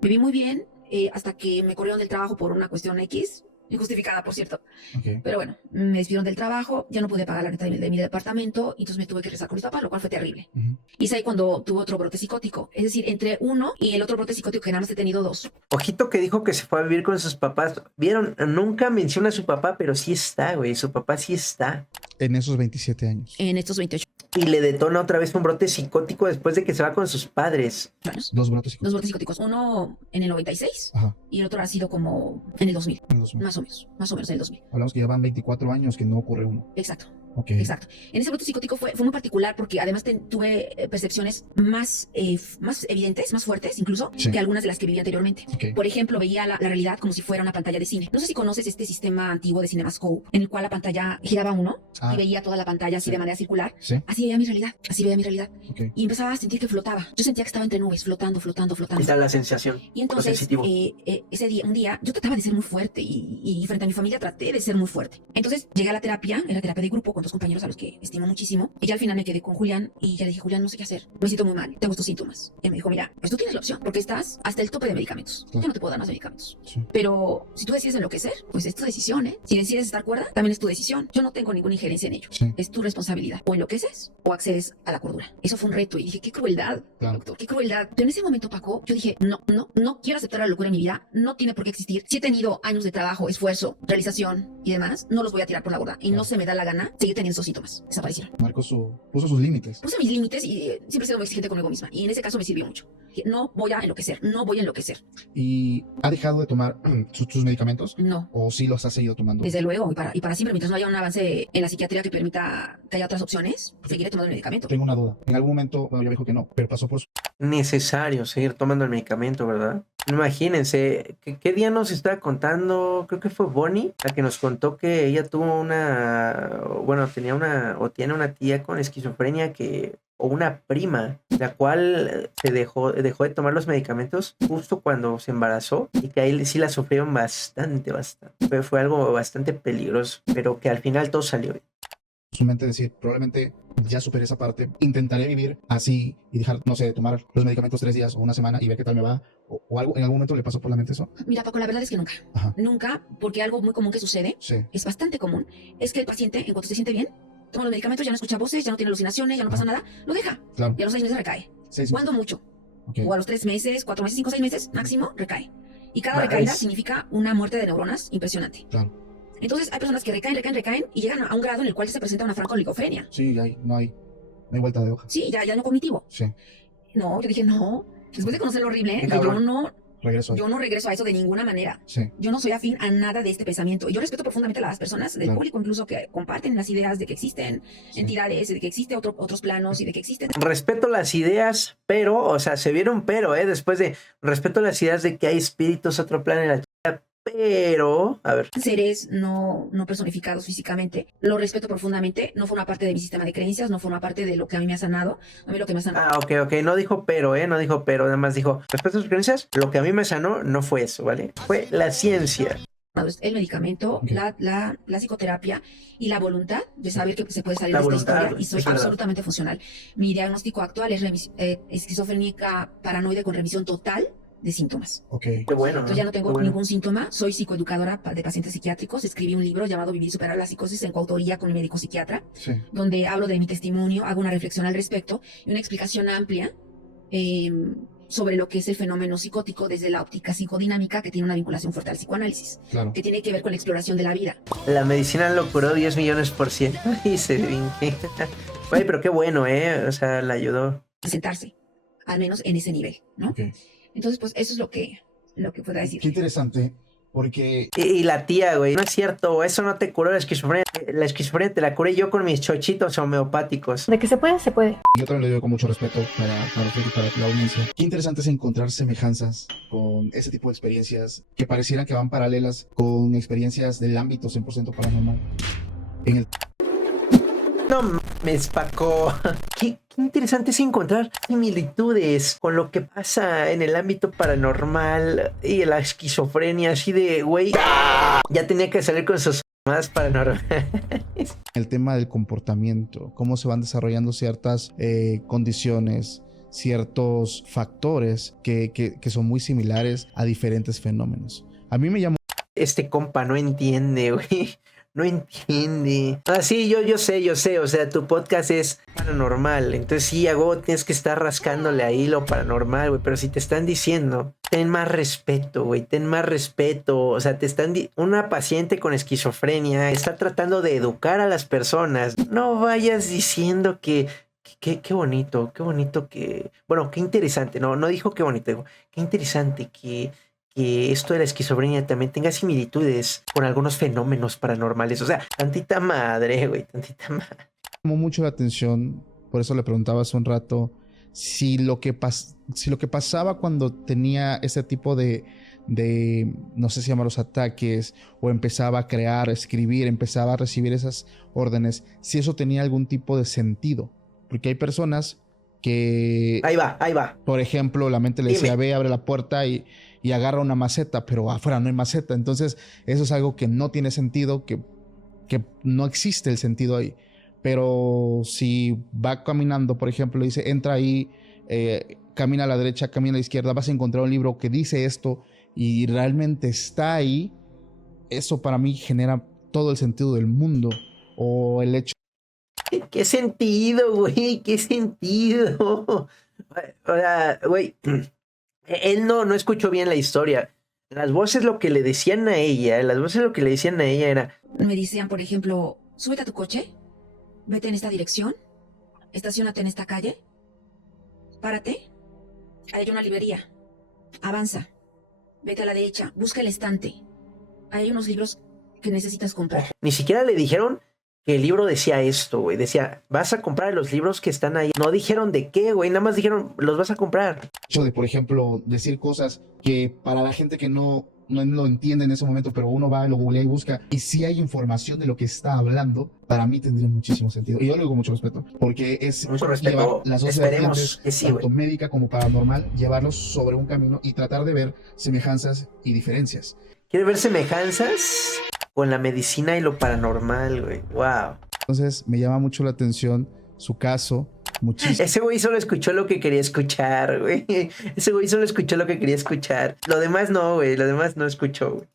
viví muy bien, hasta que me corrieron del trabajo por una cuestión X, injustificada, por cierto. Okay. Pero bueno, me despidieron del trabajo, ya no pude pagar la renta de mi departamento, y entonces me tuve que regresar con mis papás, lo cual fue terrible. Y es ahí cuando tuve otro brote psicótico. Es decir, entre uno y el otro brote psicótico, que nada más he tenido 2. Ojito que dijo que se fue a vivir con sus papás. ¿Vieron? Nunca menciona a su papá, pero sí está, güey. Su papá sí está. En esos 27 años. En estos 28 Y le detona otra vez un brote psicótico después de que se va con sus padres. años. Dos brotes Dos brotes psicóticos. Uno en el 96 Ajá. y el otro ha sido como en el 2000. En 2000. Más o menos en el 2000. Hablamos que ya van 24 años que no ocurre uno. Exacto. Okay. Exacto. En ese brote psicótico fue muy particular porque además tuve percepciones más evidentes, más fuertes incluso, Sí. que algunas de las que viví anteriormente. Okay. Por ejemplo, veía la realidad como si fuera una pantalla de cine. No sé si conoces este sistema antiguo de CinemaScope, en el cual la pantalla giraba uno y veía toda la pantalla así de manera circular. Sí. Así veía mi realidad, Okay. Y empezaba a sentir que flotaba. Yo sentía que estaba entre nubes, flotando. Esa es la sensación. Y entonces, sensitivo. un día, yo trataba de ser muy fuerte y frente a mi familia traté de ser muy fuerte. Entonces, llegué a la terapia, era terapia de grupo con 2 compañeros a los que estimo muchísimo. Y ya al final me quedé con Julián y ya le dije, Julián, no sé qué hacer. Me siento muy mal, tengo estos síntomas. Y él me dijo, mira, pues tú tienes la opción, porque estás hasta el tope de medicamentos. Claro. Yo no te puedo dar más medicamentos. Sí. Pero si tú decides enloquecer, pues es tu decisión, ¿eh? Si decides estar cuerda, también es tu decisión. Yo no tengo ninguna injerencia en ello. Sí. Es tu responsabilidad. O enloqueces o accedes a la cordura. Eso fue un reto y dije, qué crueldad, Claro. doctor, qué crueldad. Pero en ese momento, Paco, yo dije, no quiero aceptar la locura en mi vida, no tiene por qué existir. Si he tenido años de trabajo, esfuerzo, realización y demás, no los voy a tirar por la borda y no se me da la gana seguir teniendo esos síntomas. Desaparecieron. Puso sus límites. Puse mis límites y siempre he sido muy exigente conmigo misma. Y en ese caso me sirvió mucho. Dije, no voy a enloquecer. ¿Y ha dejado de tomar sus medicamentos? No. ¿O sí los ha seguido tomando? Desde luego, y para siempre, mientras no haya un avance en la psiquiatría que permita que haya otras opciones, seguiré tomando el medicamento. Tengo una duda. En algún momento, bueno, ya me dijo que no, pero pasó por su... Necesario seguir tomando el medicamento, ¿verdad? Imagínense, ¿qué día nos estaba contando? Creo que fue Bonnie la que nos contó que ella tuvo tiene una tía con esquizofrenia que o una prima, la cual se dejó de tomar los medicamentos justo cuando se embarazó y que ahí sí la sufrieron bastante. Fue algo bastante peligroso, pero que al final todo salió bien. Su mente decir, probablemente ya superé esa parte, intentaré vivir así y dejar, no sé, tomar los medicamentos 3 días o una semana y ver qué tal me va, o algo, ¿en algún momento le pasó por la mente eso? Mira, Paco, la verdad es que nunca. Ajá. Nunca, porque algo muy común que sucede, Sí. es bastante común, es que el paciente, en cuanto se siente bien, toma los medicamentos, ya no escucha voces, ya no tiene alucinaciones, ya no pasa nada, lo deja. Claro. Y a los 6 meses recae. 6 meses. ¿Cuándo mucho? Okay. O a los 3 meses, 4 meses, 5, 6 meses, máximo, recae. Y cada Nice. recaída significa una muerte de neuronas impresionante. Claro. Entonces, hay personas que recaen y llegan a un grado en el cual se presenta una francolicofrenia. Sí, no hay vuelta de hoja. Sí, ya no cognitivo. Sí. No, yo dije, no. Después de conocer lo horrible, Qué yo cabrón. no regreso a eso de ninguna manera. Sí. Yo no soy afín a nada de este pensamiento. Y yo respeto profundamente a las personas del Claro. público, incluso que comparten las ideas de que existen entidades, de que existen otros planos y de que existen Respeto las ideas, pero, o sea, se vieron pero, después de respeto las ideas de que hay espíritus, otro plan en la Tierra, pero, a ver, seres no personificados físicamente. Lo respeto profundamente. No forma parte de mi sistema de creencias, no forma parte de lo que a mí me ha sanado. A mí lo que me ha sanado ok, no dijo pero, nada más dijo, respeto a sus creencias, lo que a mí me sanó no fue eso, ¿vale? Fue la ciencia. es el medicamento, Okay. la psicoterapia y la voluntad de saber que se puede salir La de esta voluntad, historia. Y soy es verdad. absolutamente funcional. Mi diagnóstico actual es esquizofrénica paranoide con remisión total de síntomas. Ok. Qué bueno. Entonces ya no tengo qué bueno. ningún síntoma. Soy psicoeducadora de pacientes psiquiátricos. Escribí un libro llamado Vivir y superar la psicosis en coautoría con mi médico psiquiatra, Sí. donde hablo de mi testimonio, hago una reflexión al respecto y una explicación amplia sobre lo que es el fenómeno psicótico desde la óptica psicodinámica, que tiene una vinculación fuerte al psicoanálisis, Claro. que tiene que ver con la exploración de la vida. La medicina lo curó 10 millones %. Y se vinque. Oye, pero qué bueno, o sea, la ayudó. Sentarse, al menos en ese nivel, ¿no? Ok. Entonces, pues eso es lo que puedo decir. Qué interesante, porque Y la tía, güey, no es cierto, eso no te curó la esquizofrenia. La esquizofrenia te la curé yo con mis chochitos homeopáticos. De que se puede, se puede. yo también lo digo con mucho respeto para la audiencia. Qué interesante es encontrar semejanzas con ese tipo de experiencias que parecieran que van paralelas con experiencias del ámbito 100% paranormal. En el No mames, Paco. Qué interesante es encontrar similitudes con lo que pasa en el ámbito paranormal y la esquizofrenia, así de, güey, ya tenía que salir con sus más paranormales. el tema del comportamiento, cómo se van desarrollando ciertas condiciones, ciertos factores que son muy similares a diferentes fenómenos. A mí me llamó Este compa no entiende, güey. No entiende. Ah, sí, yo sé. O sea, tu podcast es paranormal. Entonces sí, tienes que estar rascándole ahí lo paranormal, güey. Pero si te están diciendo, ten más respeto, güey. Ten más respeto. O sea, una paciente con esquizofrenia está tratando de educar a las personas. No vayas diciendo que... Qué bonito que... Bueno, qué interesante. No dijo qué bonito. Dijo, qué interesante que esto de la esquizofrenia también tenga similitudes con algunos fenómenos paranormales. O sea, tantita madre, güey, tantita madre. llamó mucho la atención, por eso le preguntaba hace un rato, si lo que pasaba cuando tenía ese tipo de, no sé si llamarlos ataques, o empezaba a crear, a escribir, empezaba a recibir esas órdenes, si eso tenía algún tipo de sentido. Porque hay personas que... Ahí va. Por ejemplo, la mente le decía, ve, abre la puerta y agarra una maceta, pero afuera no hay maceta. Entonces, eso es algo que no tiene sentido, que no existe el sentido ahí. Pero si va caminando, por ejemplo, dice, entra ahí, camina a la derecha, camina a la izquierda, vas a encontrar un libro que dice esto y realmente está ahí, eso para mí genera todo el sentido del mundo. O el hecho... ¿Qué sentido, güey? ¿Qué sentido? O sea, güey, él no escuchó bien la historia. Las voces lo que le decían a ella era... Me decían, por ejemplo, súbete a tu coche, vete en esta dirección, estaciónate en esta calle, párate, hay una librería, avanza, vete a la derecha, busca el estante, hay unos libros que necesitas comprar. Ni siquiera le dijeron que el libro decía esto, güey. Decía, vas a comprar los libros que están ahí. No dijeron de qué, güey. Nada más dijeron, los vas a comprar. De, por ejemplo, decir cosas que para la gente que no no lo entiende en ese momento, pero uno va, lo googlea y busca, y si hay información de lo que está hablando, para mí tendría muchísimo sentido. Y yo lo digo con mucho respeto, porque es Mucho respeto. llevar las dos Esperemos vertientes, que sí, tanto güey. médica como paranormal, llevarlos sobre un camino y tratar de ver semejanzas y diferencias. ¿Quiere ver semejanzas con la medicina y lo paranormal, güey? Wow. Entonces me llama mucho la atención su caso, muchísimo. Ese güey solo escuchó lo que quería escuchar, güey. Ese güey solo escuchó lo que quería escuchar. Lo demás no, güey. Lo demás no escuchó, güey.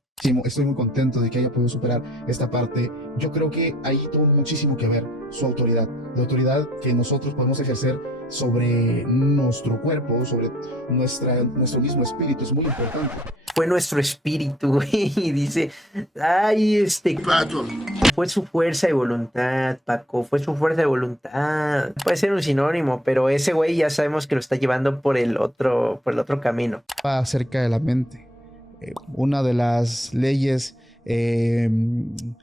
Estoy muy contento de que haya podido superar esta parte. Yo creo que ahí tuvo muchísimo que ver su autoridad. La autoridad que nosotros podemos ejercer sobre nuestro cuerpo, sobre nuestro mismo espíritu, es muy importante. Fue nuestro espíritu, güey. Y dice, ay, Paco. Fue su fuerza de voluntad, Paco. Fue su fuerza de voluntad. Puede ser un sinónimo, pero ese güey ya sabemos que lo está llevando por el otro camino. Acerca de la mente. Una de las leyes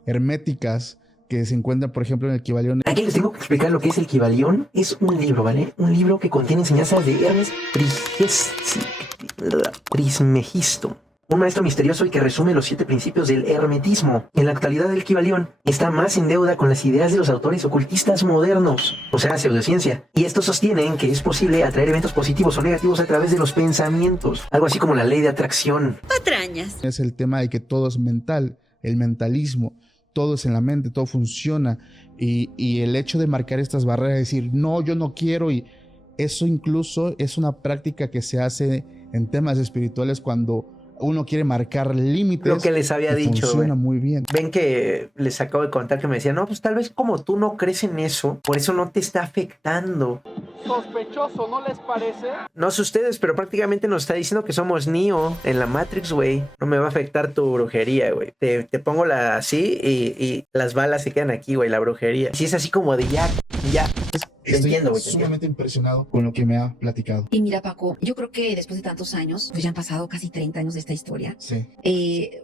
herméticas que se encuentran, por ejemplo, en el Kybalión. Aquí les tengo que explicar lo que es el Kybalión. Es un libro, ¿vale? Un libro que contiene enseñanzas de Hermes Trismegisto, un maestro misterioso y que resume los 7 principios del hermetismo. En la actualidad, el Kybalión está más en deuda con las ideas de los autores ocultistas modernos, o sea, pseudociencia. Y estos sostienen que es posible atraer eventos positivos o negativos a través de los pensamientos. Algo así como la ley de atracción. Patrañas. Es el tema de que todo es mental, el mentalismo. Todo es en la mente, todo funciona. Y el hecho de marcar estas barreras, decir, no, yo no quiero, y eso incluso es una práctica que se hace en temas espirituales cuando uno quiere marcar límites. Lo que les había dicho, funciona güey. muy bien. Ven que les acabo de contar que me decían, no, pues tal vez como tú no crees en eso, por eso no te está afectando. Sospechoso, ¿no les parece? No sé ustedes, pero prácticamente nos está diciendo que somos Neo en la Matrix, güey. No me va a afectar tu brujería, güey. Te pongo así y las balas se quedan aquí, güey, la brujería. Si es así como de ya. Estoy sumamente impresionado con lo que me ha platicado. Y mira, Paco, yo creo que después de tantos años, pues ya han pasado casi 30 años de esta historia, Sí.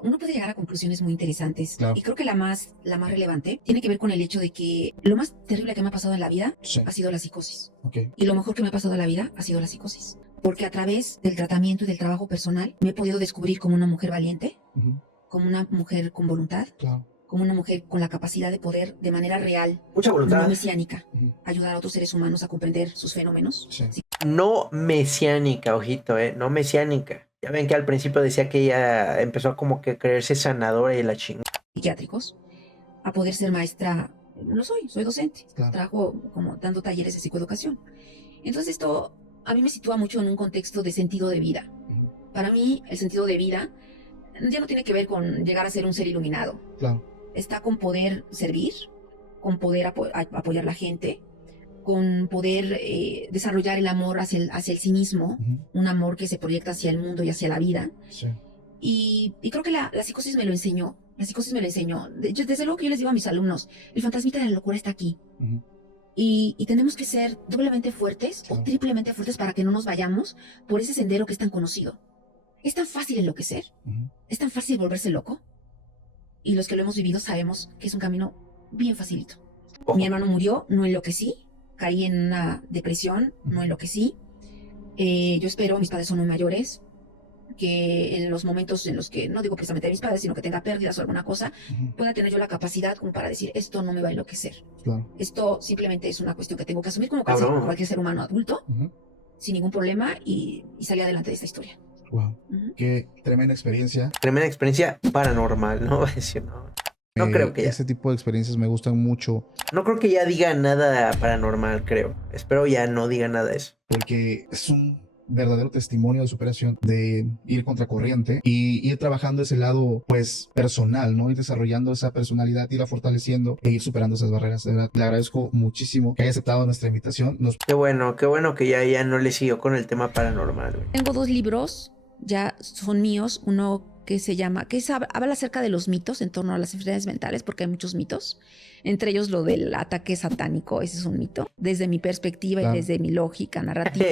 Uno puede llegar a conclusiones muy interesantes. Claro. Y creo que la más relevante tiene que ver con el hecho de que lo más terrible que me ha pasado en la vida Sí. ha sido la psicosis. Okay. Y lo mejor que me ha pasado en la vida ha sido la psicosis. Porque a través del tratamiento y del trabajo personal me he podido descubrir como una mujer valiente, como una mujer con voluntad, Claro. como una mujer con la capacidad de poder, de manera real, Mucha voluntad. no mesiánica, ayudar a otros seres humanos a comprender sus fenómenos. Sí. No mesiánica, ojito, no mesiánica. Ya ven que al principio decía que ella empezó como que a creerse sanadora y la chingada. Psiquiátricos, a poder ser maestra. Soy docente. Claro. Trabajo como dando talleres de psicoeducación. Entonces esto a mí me sitúa mucho en un contexto de sentido de vida. Para mí el sentido de vida ya no tiene que ver con llegar a ser un ser iluminado. Claro. Está con poder servir, con poder apoyar a la gente, con poder desarrollar el amor hacia el sí mismo, un amor que se proyecta hacia el mundo y hacia la vida. Sí. Y creo que la psicosis me lo enseñó. La psicosis me lo enseñó. Desde luego que yo les digo a mis alumnos, el fantasmita de la locura está aquí. Y tenemos que ser doblemente fuertes o triplemente fuertes para que no nos vayamos por ese sendero que es tan conocido. Es tan fácil enloquecer, es tan fácil volverse loco. Y los que lo hemos vivido sabemos que es un camino bien facilito. Mi hermano murió, no enloquecí, caí en una depresión, no enloquecí. Yo espero, mis padres son muy mayores, que en los momentos en los que, no digo precisamente de mis padres, sino que tenga pérdidas o alguna cosa, pueda tener yo la capacidad como para decir, esto no me va a enloquecer. Claro. Esto simplemente es una cuestión que tengo que asumir como cualquier ser humano adulto, sin ningún problema, y salir adelante de esta historia. Wow. Qué tremenda experiencia. Tremenda experiencia paranormal, ¿no? No creo que ya. Ese tipo de experiencias me gustan mucho. No creo que ya diga nada paranormal, creo. Espero ya no diga nada de eso. Porque es un verdadero testimonio de superación, de ir contracorriente y ir trabajando ese lado, pues, personal, ¿no? Ir desarrollando esa personalidad, irla fortaleciendo e ir superando esas barreras. De verdad, le agradezco muchísimo que haya aceptado nuestra invitación. Qué bueno que ya no le siguió con el tema paranormal, güey. Tengo 2 libros, ya son míos, uno que se llama, habla acerca de los mitos en torno a las enfermedades mentales, porque hay muchos mitos, entre ellos lo del ataque satánico, ese es un mito, desde mi perspectiva y desde mi lógica narrativa.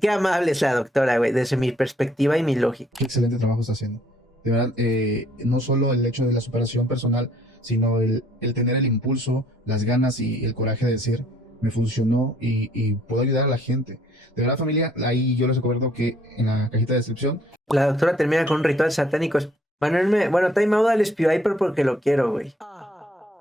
Qué amable es la doctora, güey, desde mi perspectiva y mi lógica. Qué excelente trabajo está haciendo. De verdad, no solo el hecho de la superación personal, sino el tener el impulso, las ganas y el coraje de decir, me funcionó y puedo ayudar a la gente. De verdad, familia, ahí yo les recuerdo que en la cajita de descripción. La doctora termina con un ritual satánico. Bueno, time out al Spyviper porque lo quiero, güey.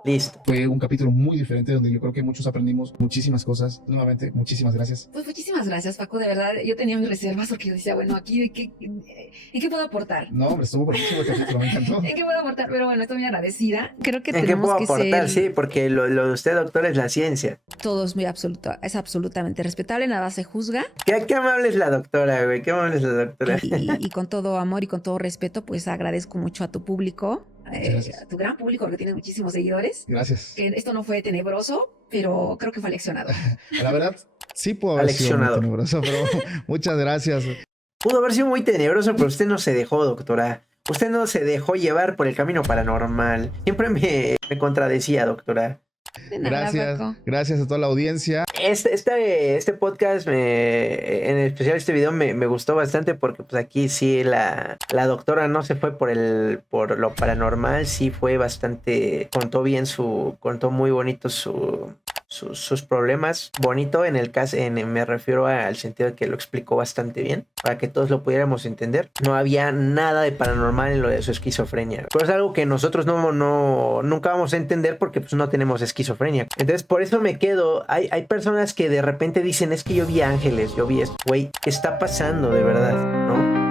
Listo. Fue un capítulo muy diferente donde yo creo que muchos aprendimos muchísimas cosas. Nuevamente, muchísimas gracias. Pues muchísimas gracias, Paco. De verdad, yo tenía mis reservas porque yo decía, bueno, aquí, ¿en qué puedo aportar? No, hombre, estuvo buenísimo el capítulo, me encantó. ¿En qué puedo aportar? Pero bueno, estoy muy agradecida. Creo que ¿En qué puedo aportar? Sí, porque lo de usted, doctor, es la ciencia. Todo es muy absoluto, es absolutamente respetable, nada se juzga. Qué amable es la doctora, güey, qué amable es la doctora. Y con todo amor y con todo respeto, pues agradezco mucho a tu público. A tu gran público, porque tienes muchísimos seguidores. Gracias. Que esto no fue tenebroso, pero creo que fue aleccionado. La verdad, sí pudo haber sido muy tenebroso, pero muchas gracias. Pudo haber sido muy tenebroso, pero usted no se dejó, doctora. Usted no se dejó llevar por el camino paranormal. Siempre me contradecía, doctora. Gracias, gracias a toda la audiencia. Este podcast, en especial este video, me gustó bastante porque pues aquí sí la doctora no se fue por lo paranormal, sí fue bastante, contó muy bonito sus problemas. Bonito en el caso, me refiero al sentido de que lo explicó bastante bien, para que todos lo pudiéramos entender. No había nada de paranormal en lo de su esquizofrenia, pero es algo que nosotros nunca vamos a entender porque pues no tenemos esquizofrenia. Entonces por eso me quedo, hay personas que de repente dicen, es que yo vi ángeles, yo vi esto. Güey, ¿qué está pasando de verdad? ¿No?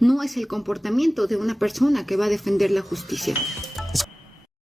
No es el comportamiento de una persona que va a defender la justicia.